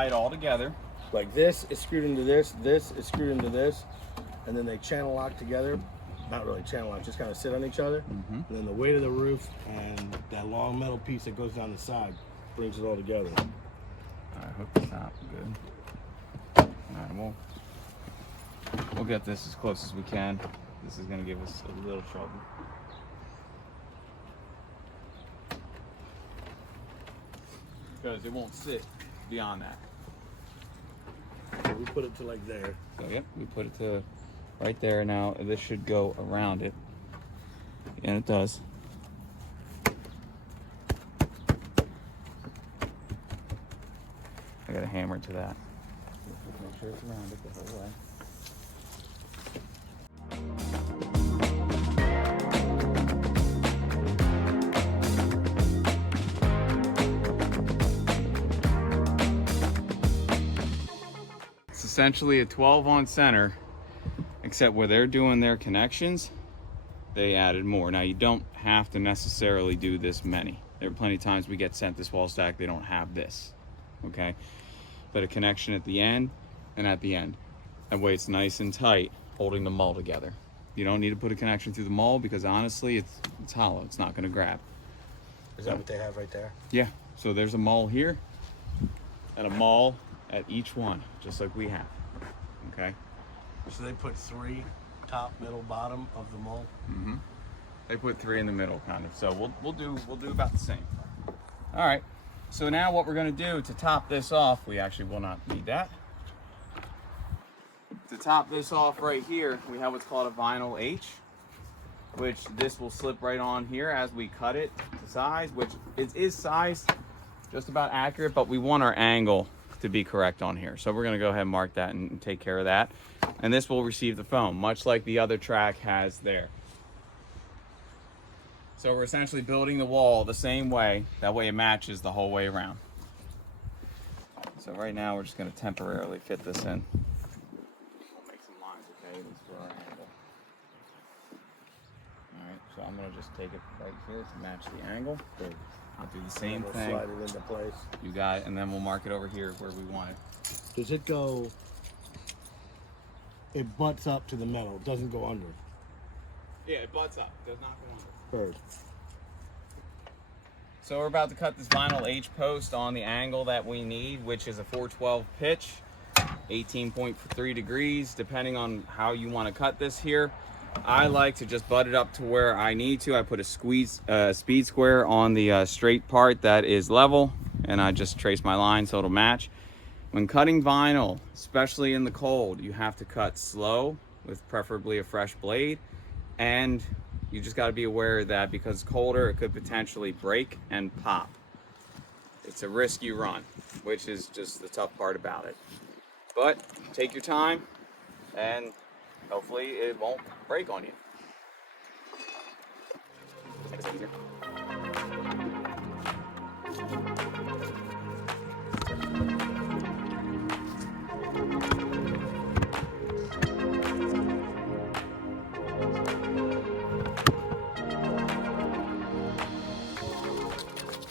It all together. Like this is screwed into this, this is screwed into this, and then they channel lock together. Not really channel lock, just kind of sit on each other. And then the weight of the roof and that long metal piece that goes down the side brings it all together. I hook the top good. All right, we'll get this as close as we can. This is going to give us a little trouble. Because it won't sit beyond that. So we put it to like there. So yep, we put it to right there. Now this should go around it, and it does. I got a hammer to that. Make sure it's around it the whole way. Essentially a 12 on center, except where they're doing their connections, they added more. Now you don't have to necessarily do this many. There are plenty of times we get sent this wall stack, they don't have this, okay? But a connection at the end and at the end. That way it's nice and tight, holding the mull together. You don't need to put a connection through the mull because honestly, it's hollow. It's not gonna grab. Is that what they have right there? Yeah, so there's a mull here and a mull at each one, just like we have, okay? So they put 3 top, middle, bottom of the mold. Mm-hmm. They put 3 in the middle, kind of. So we'll do about the same. All right. So now what we're gonna do to top this off, we actually will not need that. To top this off right here, we have what's called a vinyl H, which this will slip right on here as we cut it to size, which it is sized just about accurate, but we want our angle to be correct on here. So we're gonna go ahead and mark that and take care of that. And this will receive the foam, much like the other track has there. So we're essentially building the wall the same way, that way it matches the whole way around. So right now we're just gonna temporarily fit this in. We'll make some lines, okay, at least for our angle. All right, so I'm gonna just take it right here to match the angle. Good. I'll do the same We'll thing. slide it into place. You got it, and then we'll mark it over here where we want it. Does it go? It butts up to the metal. It doesn't go under. Yeah, it butts up, does not go under. Bird. So we're about to cut this vinyl H post on the angle that we need, which is a 412 pitch, 18.3 degrees, depending on how you want to cut this here. I like to just butt it up to where I need to. I put a speed square on the straight part that is level, and I just trace my line so it'll match. When cutting vinyl, especially in the cold, you have to cut slow with preferably a fresh blade, and you just got to be aware of that because it's colder, it could potentially break and pop. It's a risk you run, which is just the tough part about it. But take your time and hopefully it won't break on you.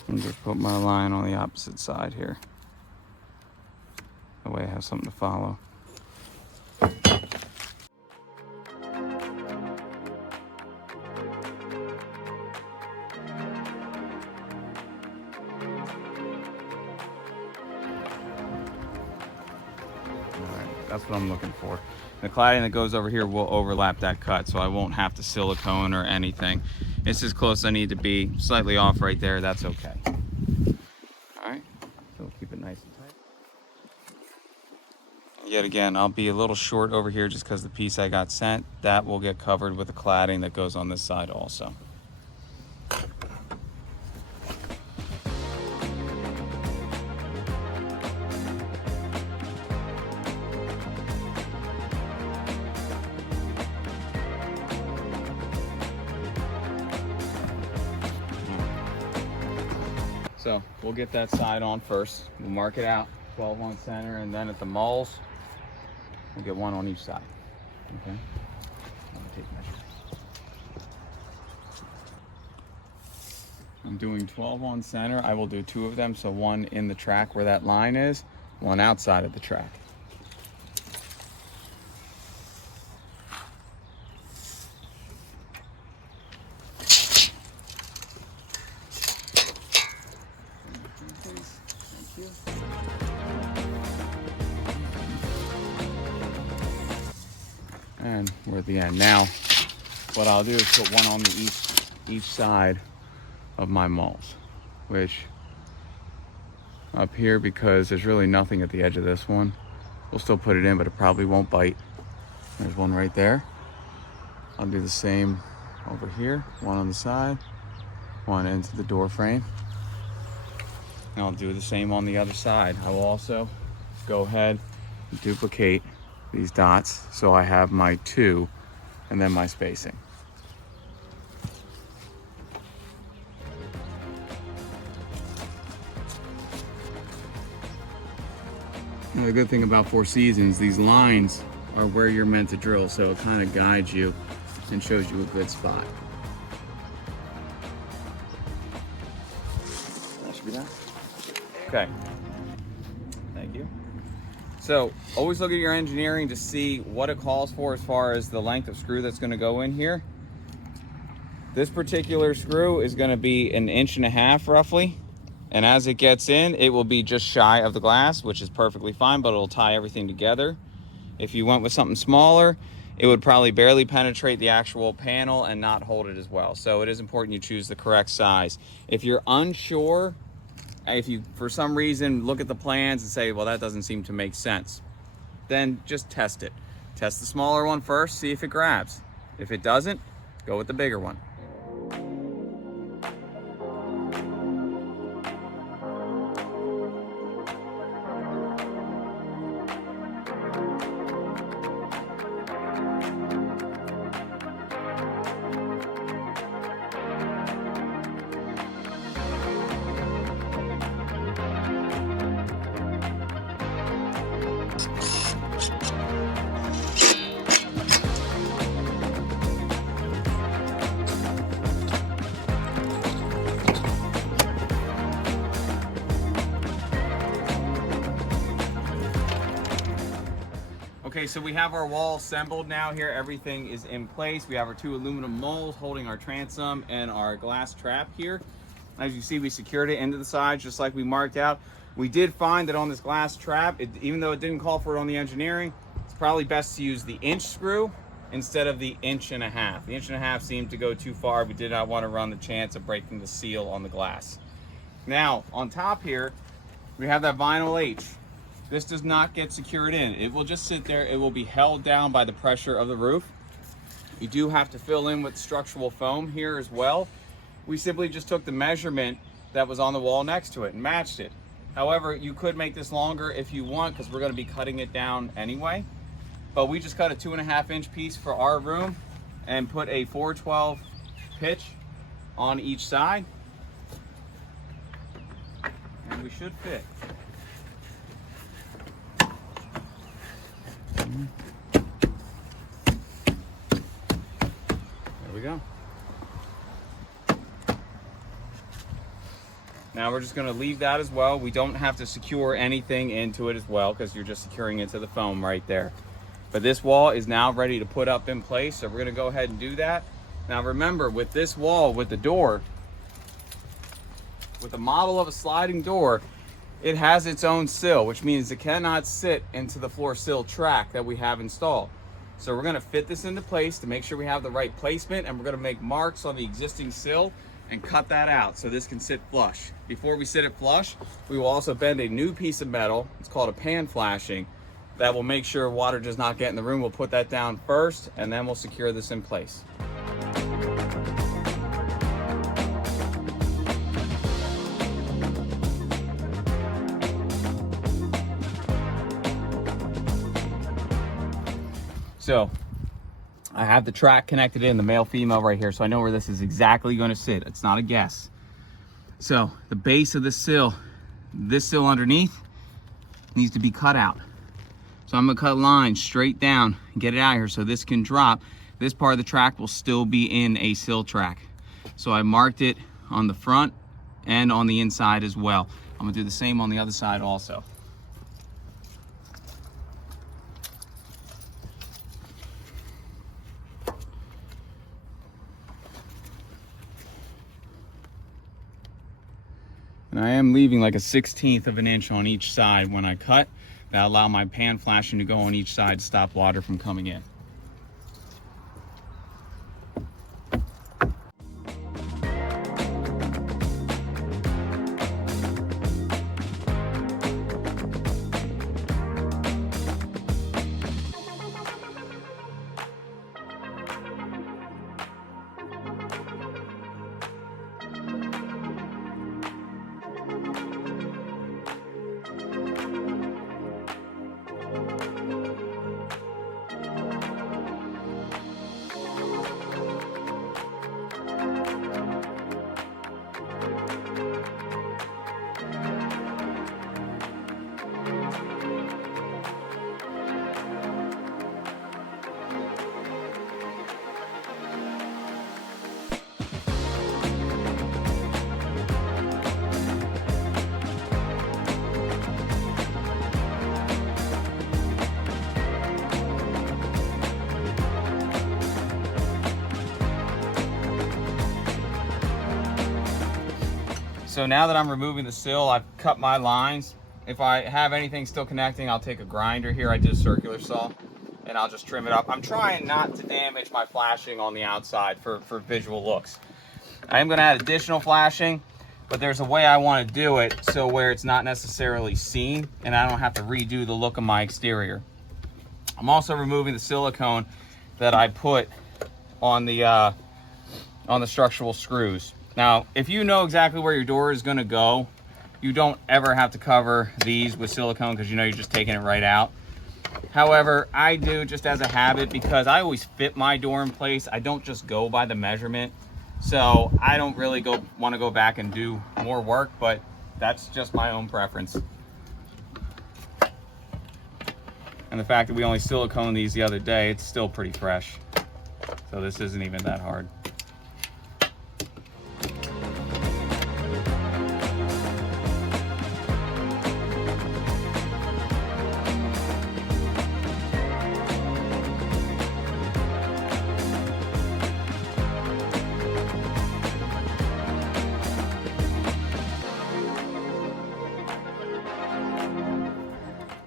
And just put my line on the opposite side here. That way I have something to follow. That's what I'm looking for. The cladding that goes over here will overlap that cut, so I won't have to silicone or anything. It's as close as I need to be, slightly off right there, that's okay. All right, so we'll keep it nice and tight. Yet again, I'll be a little short over here just because the piece I got sent, that will get covered with the cladding that goes on this side also. So we'll get that side on first. We'll mark it out, 12 on center, and then at the mulls, we'll get 1 on each side. Okay. I'm gonna take measures. I'm doing 12 on center. I will do 2 of them, so 1 in the track where that line is, 1 outside of the track. And we're at the end. Now, what I'll do is put 1 on each side of my mulls, which up here, because there's really nothing at the edge of this one, we'll still put it in, but it probably won't bite. There's 1 right there. I'll do the same over here, 1 on the side, 1 into the door frame. And I'll do the same on the other side. I will also go ahead and duplicate these dots so I have my 2 and then my spacing. And the good thing about 4 Seasons, these lines are where you're meant to drill, so it kind of guides you and shows you a good spot. That should be that. Okay. Thank you. So always look at your engineering to see what it calls for as far as the length of screw that's going to go in here. This particular screw is going to be 1.5 inches roughly, and as it gets in, it will be just shy of the glass, which is perfectly fine, but it'll tie everything together. If you went with something smaller, it would probably barely penetrate the actual panel and not hold it as well. So it is important you choose the correct size. If you're unsure, if you for some reason look at the plans and say, well, that doesn't seem to make sense, then just test it. Test the smaller one first, see if it grabs. If it doesn't, go with the bigger one. Okay, so we have our wall assembled now here. Everything is in place. We have our 2 aluminum moles holding our transom and our glass trap here. As you see, we secured it into the sides just like we marked out. We did find that on this glass trap, even though it didn't call for it on the engineering, it's probably best to use the inch screw instead of the 1.5 inches. The 1.5 inches seemed to go too far. We did not want to run the chance of breaking the seal on the glass. Now, on top here, we have that vinyl H. This does not get secured in. It will just sit there. It will be held down by the pressure of the roof. You do have to fill in with structural foam here as well. We simply just took the measurement that was on the wall next to it and matched it. However, you could make this longer if you want, because we're going to be cutting it down anyway. But we just cut a 2.5 inch piece for our room and put a 412 pitch on each side. And we should fit. There we go. Now we're just going to leave that as well. We don't have to secure anything into it as well, because you're just securing it to the foam right there. But this wall is now ready to put up in place, so we're going to go ahead and do that. Now remember, with this wall, with the door, with the model of a sliding door, it has its own sill, which means it cannot sit into the floor sill track that we have installed. So we're going to fit this into place to make sure we have the right placement, and we're going to make marks on the existing sill and cut that out so this can sit flush. Before we sit it flush, we will also bend a new piece of metal. It's called a pan flashing. That will make sure water does not get in the room. We'll put that down first, and then we'll secure this in place. So I have the track connected in, the male female right here, so I know where this is exactly going to sit. It's not a guess. So the base of the sill, this sill underneath, needs to be cut out. So I'm going to cut a line straight down and get it out here so this can drop. This part of the track will still be in a sill track. So I marked it on the front and on the inside as well. I'm going to do the same on the other side also. And I am leaving like a 1/16 of an inch on each side when I cut. That allow my pan flashing to go on each side to stop water from coming in. So now that I'm removing the sill, I've cut my lines. If I have anything still connecting, I'll take a grinder here. I did a circular saw, and I'll just trim it up. I'm trying not to damage my flashing on the outside for visual looks. I am gonna add additional flashing, but there's a way I wanna do it so where it's not necessarily seen and I don't have to redo the look of my exterior. I'm also removing the silicone that I put on the structural screws. Now, if you know exactly where your door is gonna go, you don't ever have to cover these with silicone because you know you're just taking it right out. However, I do just as a habit because I always fit my door in place. I don't just go by the measurement. So I don't really want to go back and do more work, but that's just my own preference. And the fact that we only silicone these the other day, it's still pretty fresh. So this isn't even that hard.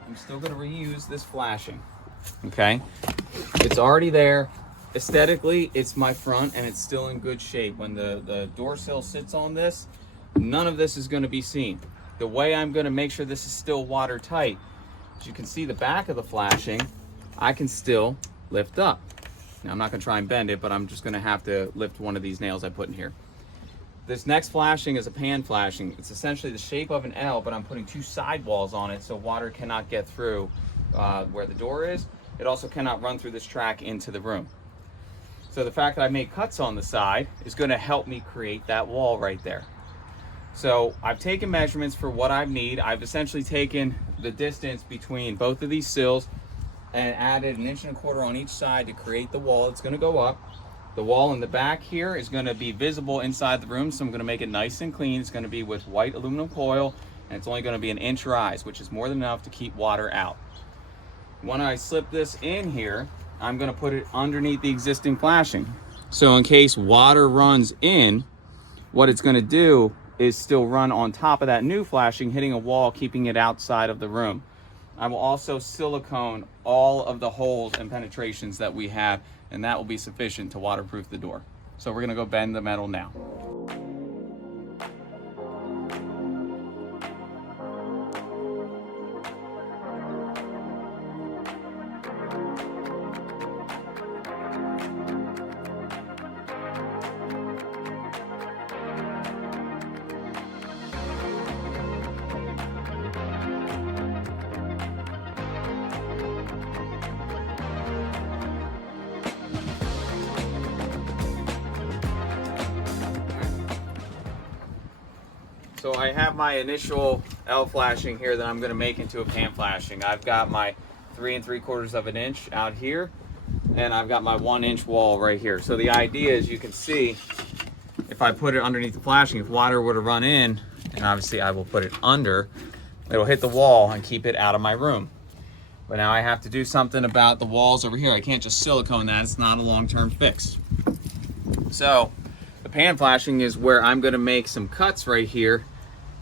I'm still going to reuse this flashing, okay? It's already there. Aesthetically, it's my front and it's still in good shape. When the door sill sits on this, none of this is going to be seen. The way I'm going to make sure this is still watertight, as you can see the back of the flashing, I can still lift up. Now I'm not going to try and bend it, but I'm just going to have to lift one of these nails I put in here. This next flashing is a pan flashing. It's essentially the shape of an L, but I'm putting two sidewalls on it so water cannot get through where the door is. It also cannot run through this track into the room. So the fact that I made cuts on the side is going to help me create that wall right there. So I've taken measurements for what I need. I've essentially taken the distance between both of these sills and added 1.25 inches on each side to create the wall that's going to go up. The wall in the back here is going to be visible inside the room, so I'm going to make it nice and clean. It's going to be with white aluminum foil, and it's only going to be 1 inch rise, which is more than enough to keep water out. When I slip this in here, I'm going to put it underneath the existing flashing. So in case water runs in, what it's going to do is still run on top of that new flashing, hitting a wall, keeping it outside of the room. I will also silicone all of the holes and penetrations that we have, and that will be sufficient to waterproof the door. So we're gonna go bend the metal now. So I have my initial L flashing here that I'm going to make into a pan flashing. I've got my 3 3/4 inch out here, and I've got my 1 inch wall right here. So the idea is, you can see, if I put it underneath the flashing, if water were to run in, and obviously I will put it under, it'll hit the wall and keep it out of my room. But now I have to do something about the walls over here. I can't just silicone that, it's not a long-term fix. So the pan flashing is where I'm going to make some cuts right here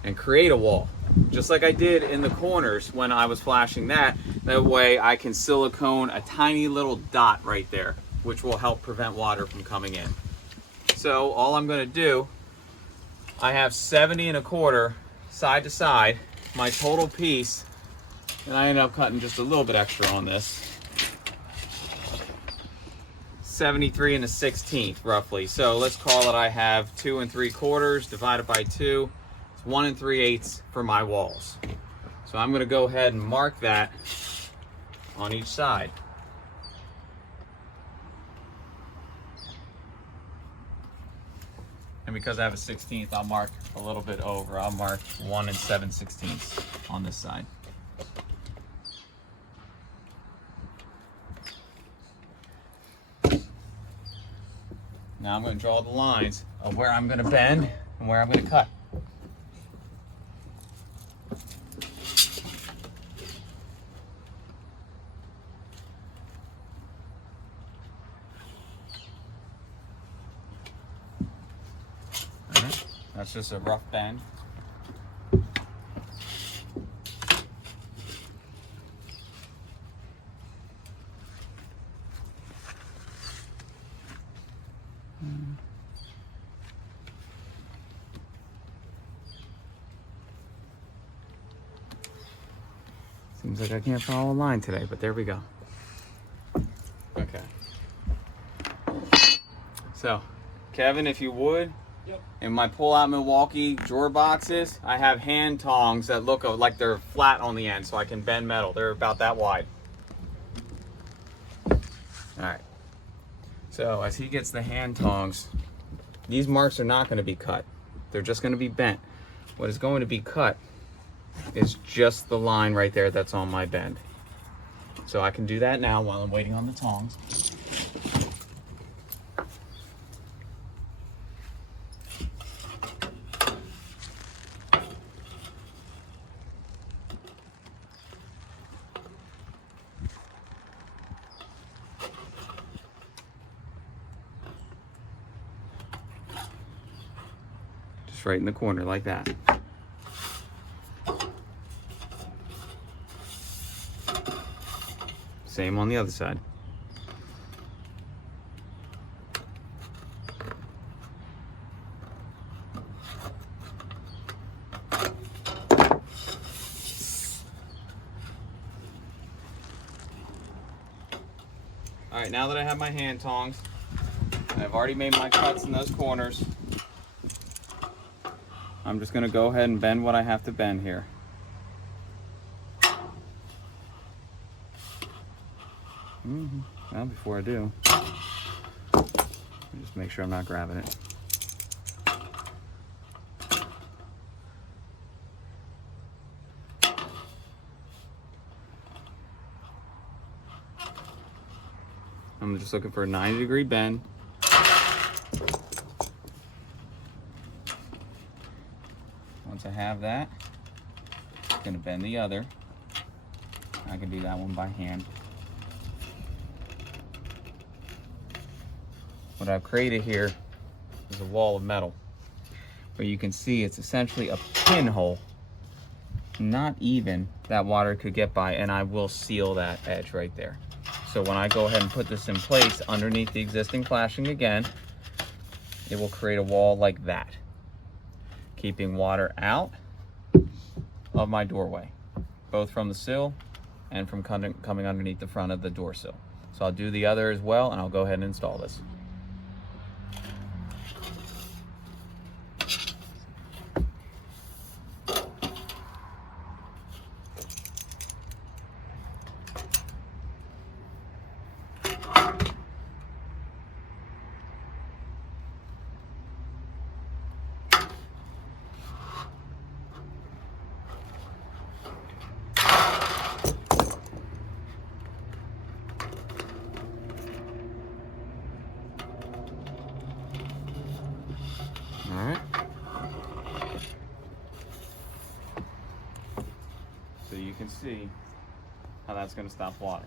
and create a wall, just like I did in the corners when I was flashing that. That way I can silicone a tiny little dot right there, which will help prevent water from coming in. So all I'm going to do, I have 70 1/4 side to side, my total piece, and I ended up cutting just a little bit extra on this. 73 1/16 roughly. So let's call it, I have 2 3/4 divided by 2. It's 1 3/8 for my walls. So I'm going to go ahead and mark that on each side. And because I have a 16th, I'll mark a little bit over. I'll mark 1 7/16 on this side. Now I'm going to draw the lines of where I'm going to bend and where I'm going to cut. All right. That's just a rough bend. Seems like I can't follow a line today, but there we go. Okay. So, Kevin, if you would, Yep. in my pull-out Milwaukee drawer boxes, I have hand tongs that look like they're flat on the end, so I can bend metal. They're about that wide. All right. So as he gets the hand tongs, these marks are not going to be cut. They're just going to be bent. What is going to be cut is just the line right there that's on my bend. So I can do that now while I'm waiting on the tongs. Just right in the corner like that. Same on the other side. All right, now that I have my hand tongs, I've already made my cuts in those corners. I'm just gonna go ahead and bend what I have to bend here. Well, before I do, just make sure I'm not grabbing it. I'm just looking for a 90-degree bend. Once I have that, I'm gonna bend the other. I can do that one by hand. What I've created here is a wall of metal where you can see it's essentially a pinhole, not even that water could get by, and I will seal that edge right there. So when I go ahead and put this in place underneath the existing flashing again, it will create a wall like that, keeping water out of my doorway, both from the sill and from coming underneath the front of the door sill. So I'll do the other as well, and I'll go ahead and install this. All right. So you can see how that's going to stop water.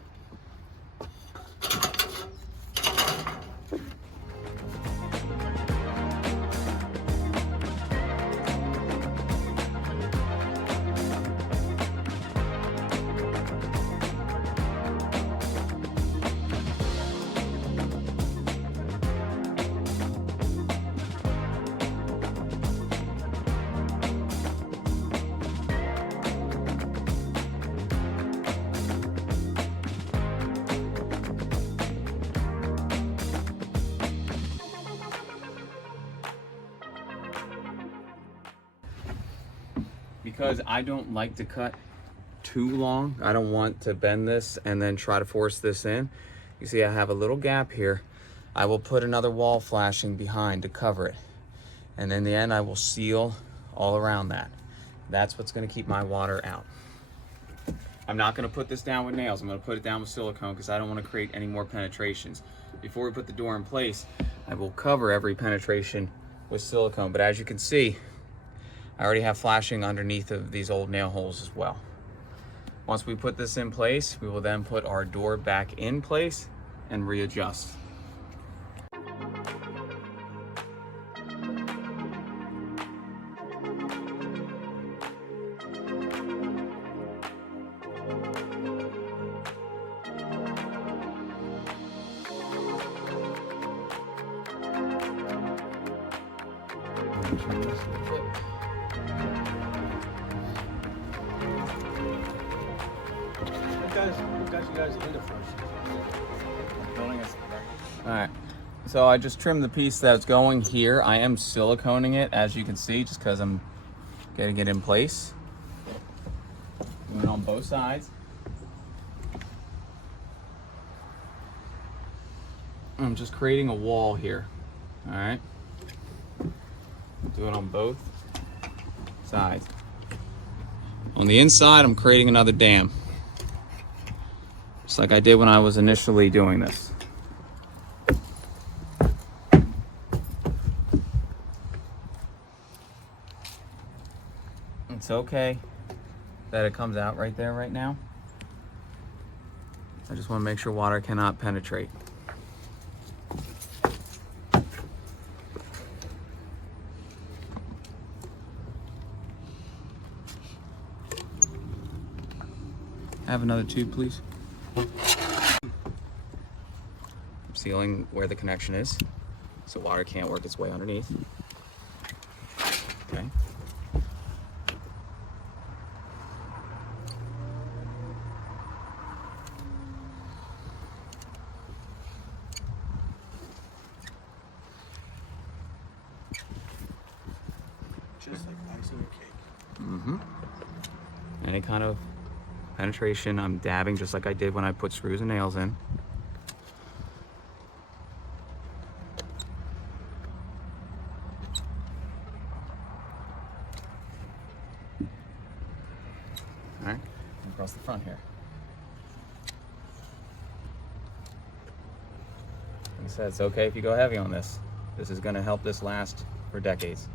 Because I don't like to cut too long, I don't want to bend this and then try to force this in. You see I have a little gap here. I will put another wall flashing behind to cover it. And in the end I will seal all around that. That's what's going to keep my water out. I'm not going to put this down with nails. I'm going to put it down with silicone because I don't want to create any more penetrations. Before we put the door in place, I will cover every penetration with silicone. But as you can see, I already have flashing underneath of these old nail holes as well. Once we put this in place, we will then put our door back in place and readjust. turn this a little bit. What got you guys into first? Building us. All right. So I just trimmed the piece that's going here. I am siliconing it, as you can see, just because I'm getting it in place. Doing it on both sides. I'm just creating a wall here. All right. Do it on both sides. On the inside, I'm creating another dam, just like I did when I was initially doing this. It's okay that it comes out right there right now. I just want to make sure water cannot penetrate. Have another tube, please. I'm sealing where the connection is, so water can't work its way underneath. Okay. Just like icing a cake. Mm-hmm. Any kind of penetration, I'm dabbing just like I did when I put screws and nails in. All right, across the front here. Like I said, it's okay if you go heavy on this. This is going to help this last for decades.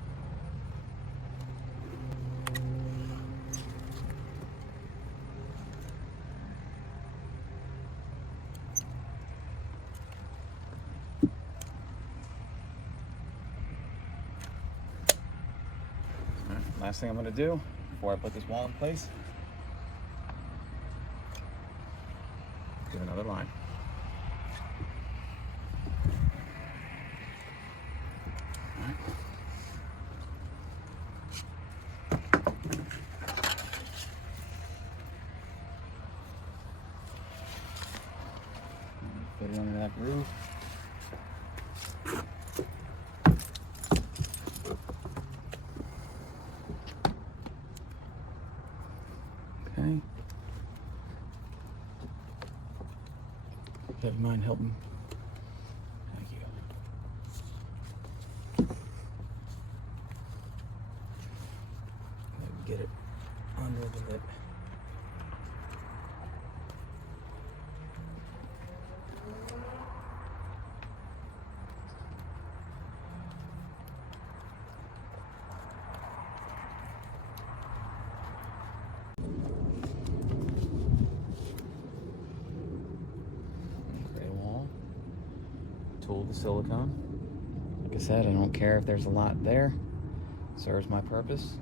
Last thing I'm going to do before I put this wall in place, do another line. All right. Put it under that groove. Okay. If you mind helping. Thank you. Maybe get it under the lip. Tool the silicone. Like I said, I don't care if there's a lot there. It serves my purpose.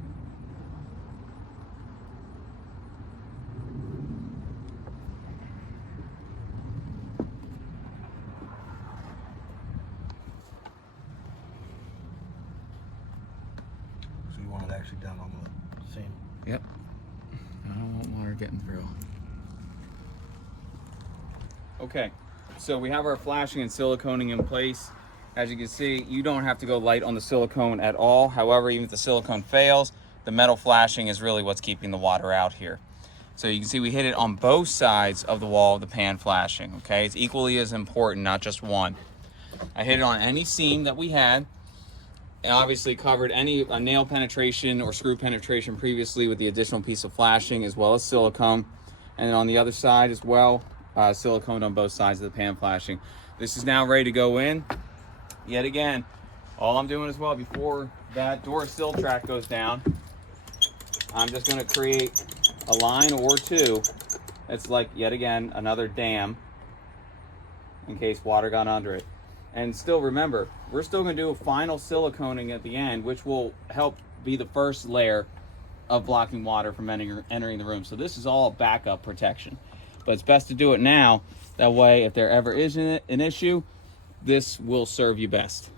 So you want it actually down on the seam? Yep. I don't want water getting through. Okay. So we have our flashing and siliconing in place. As you can see, you don't have to go light on the silicone at all. However, even if the silicone fails, the metal flashing is really what's keeping the water out here. So you can see we hit it on both sides of the wall of the pan flashing, okay? It's equally as important, not just one. I hit it on any seam that we had. It obviously covered any nail penetration or screw penetration previously with the additional piece of flashing, as well as silicone. And then on the other side as well, silicone on both sides of the pan flashing. This is now ready to go in. Yet again, all I'm doing as well, before that door sill track goes down, I'm just going to create a line or two. It's like, yet again, another dam in case water got under it. And still remember, we're still going to do a final siliconing at the end, which will help be the first layer of blocking water from entering the room. So this is all backup protection. But it's best to do it now. That way, if there ever is an issue, this will serve you best.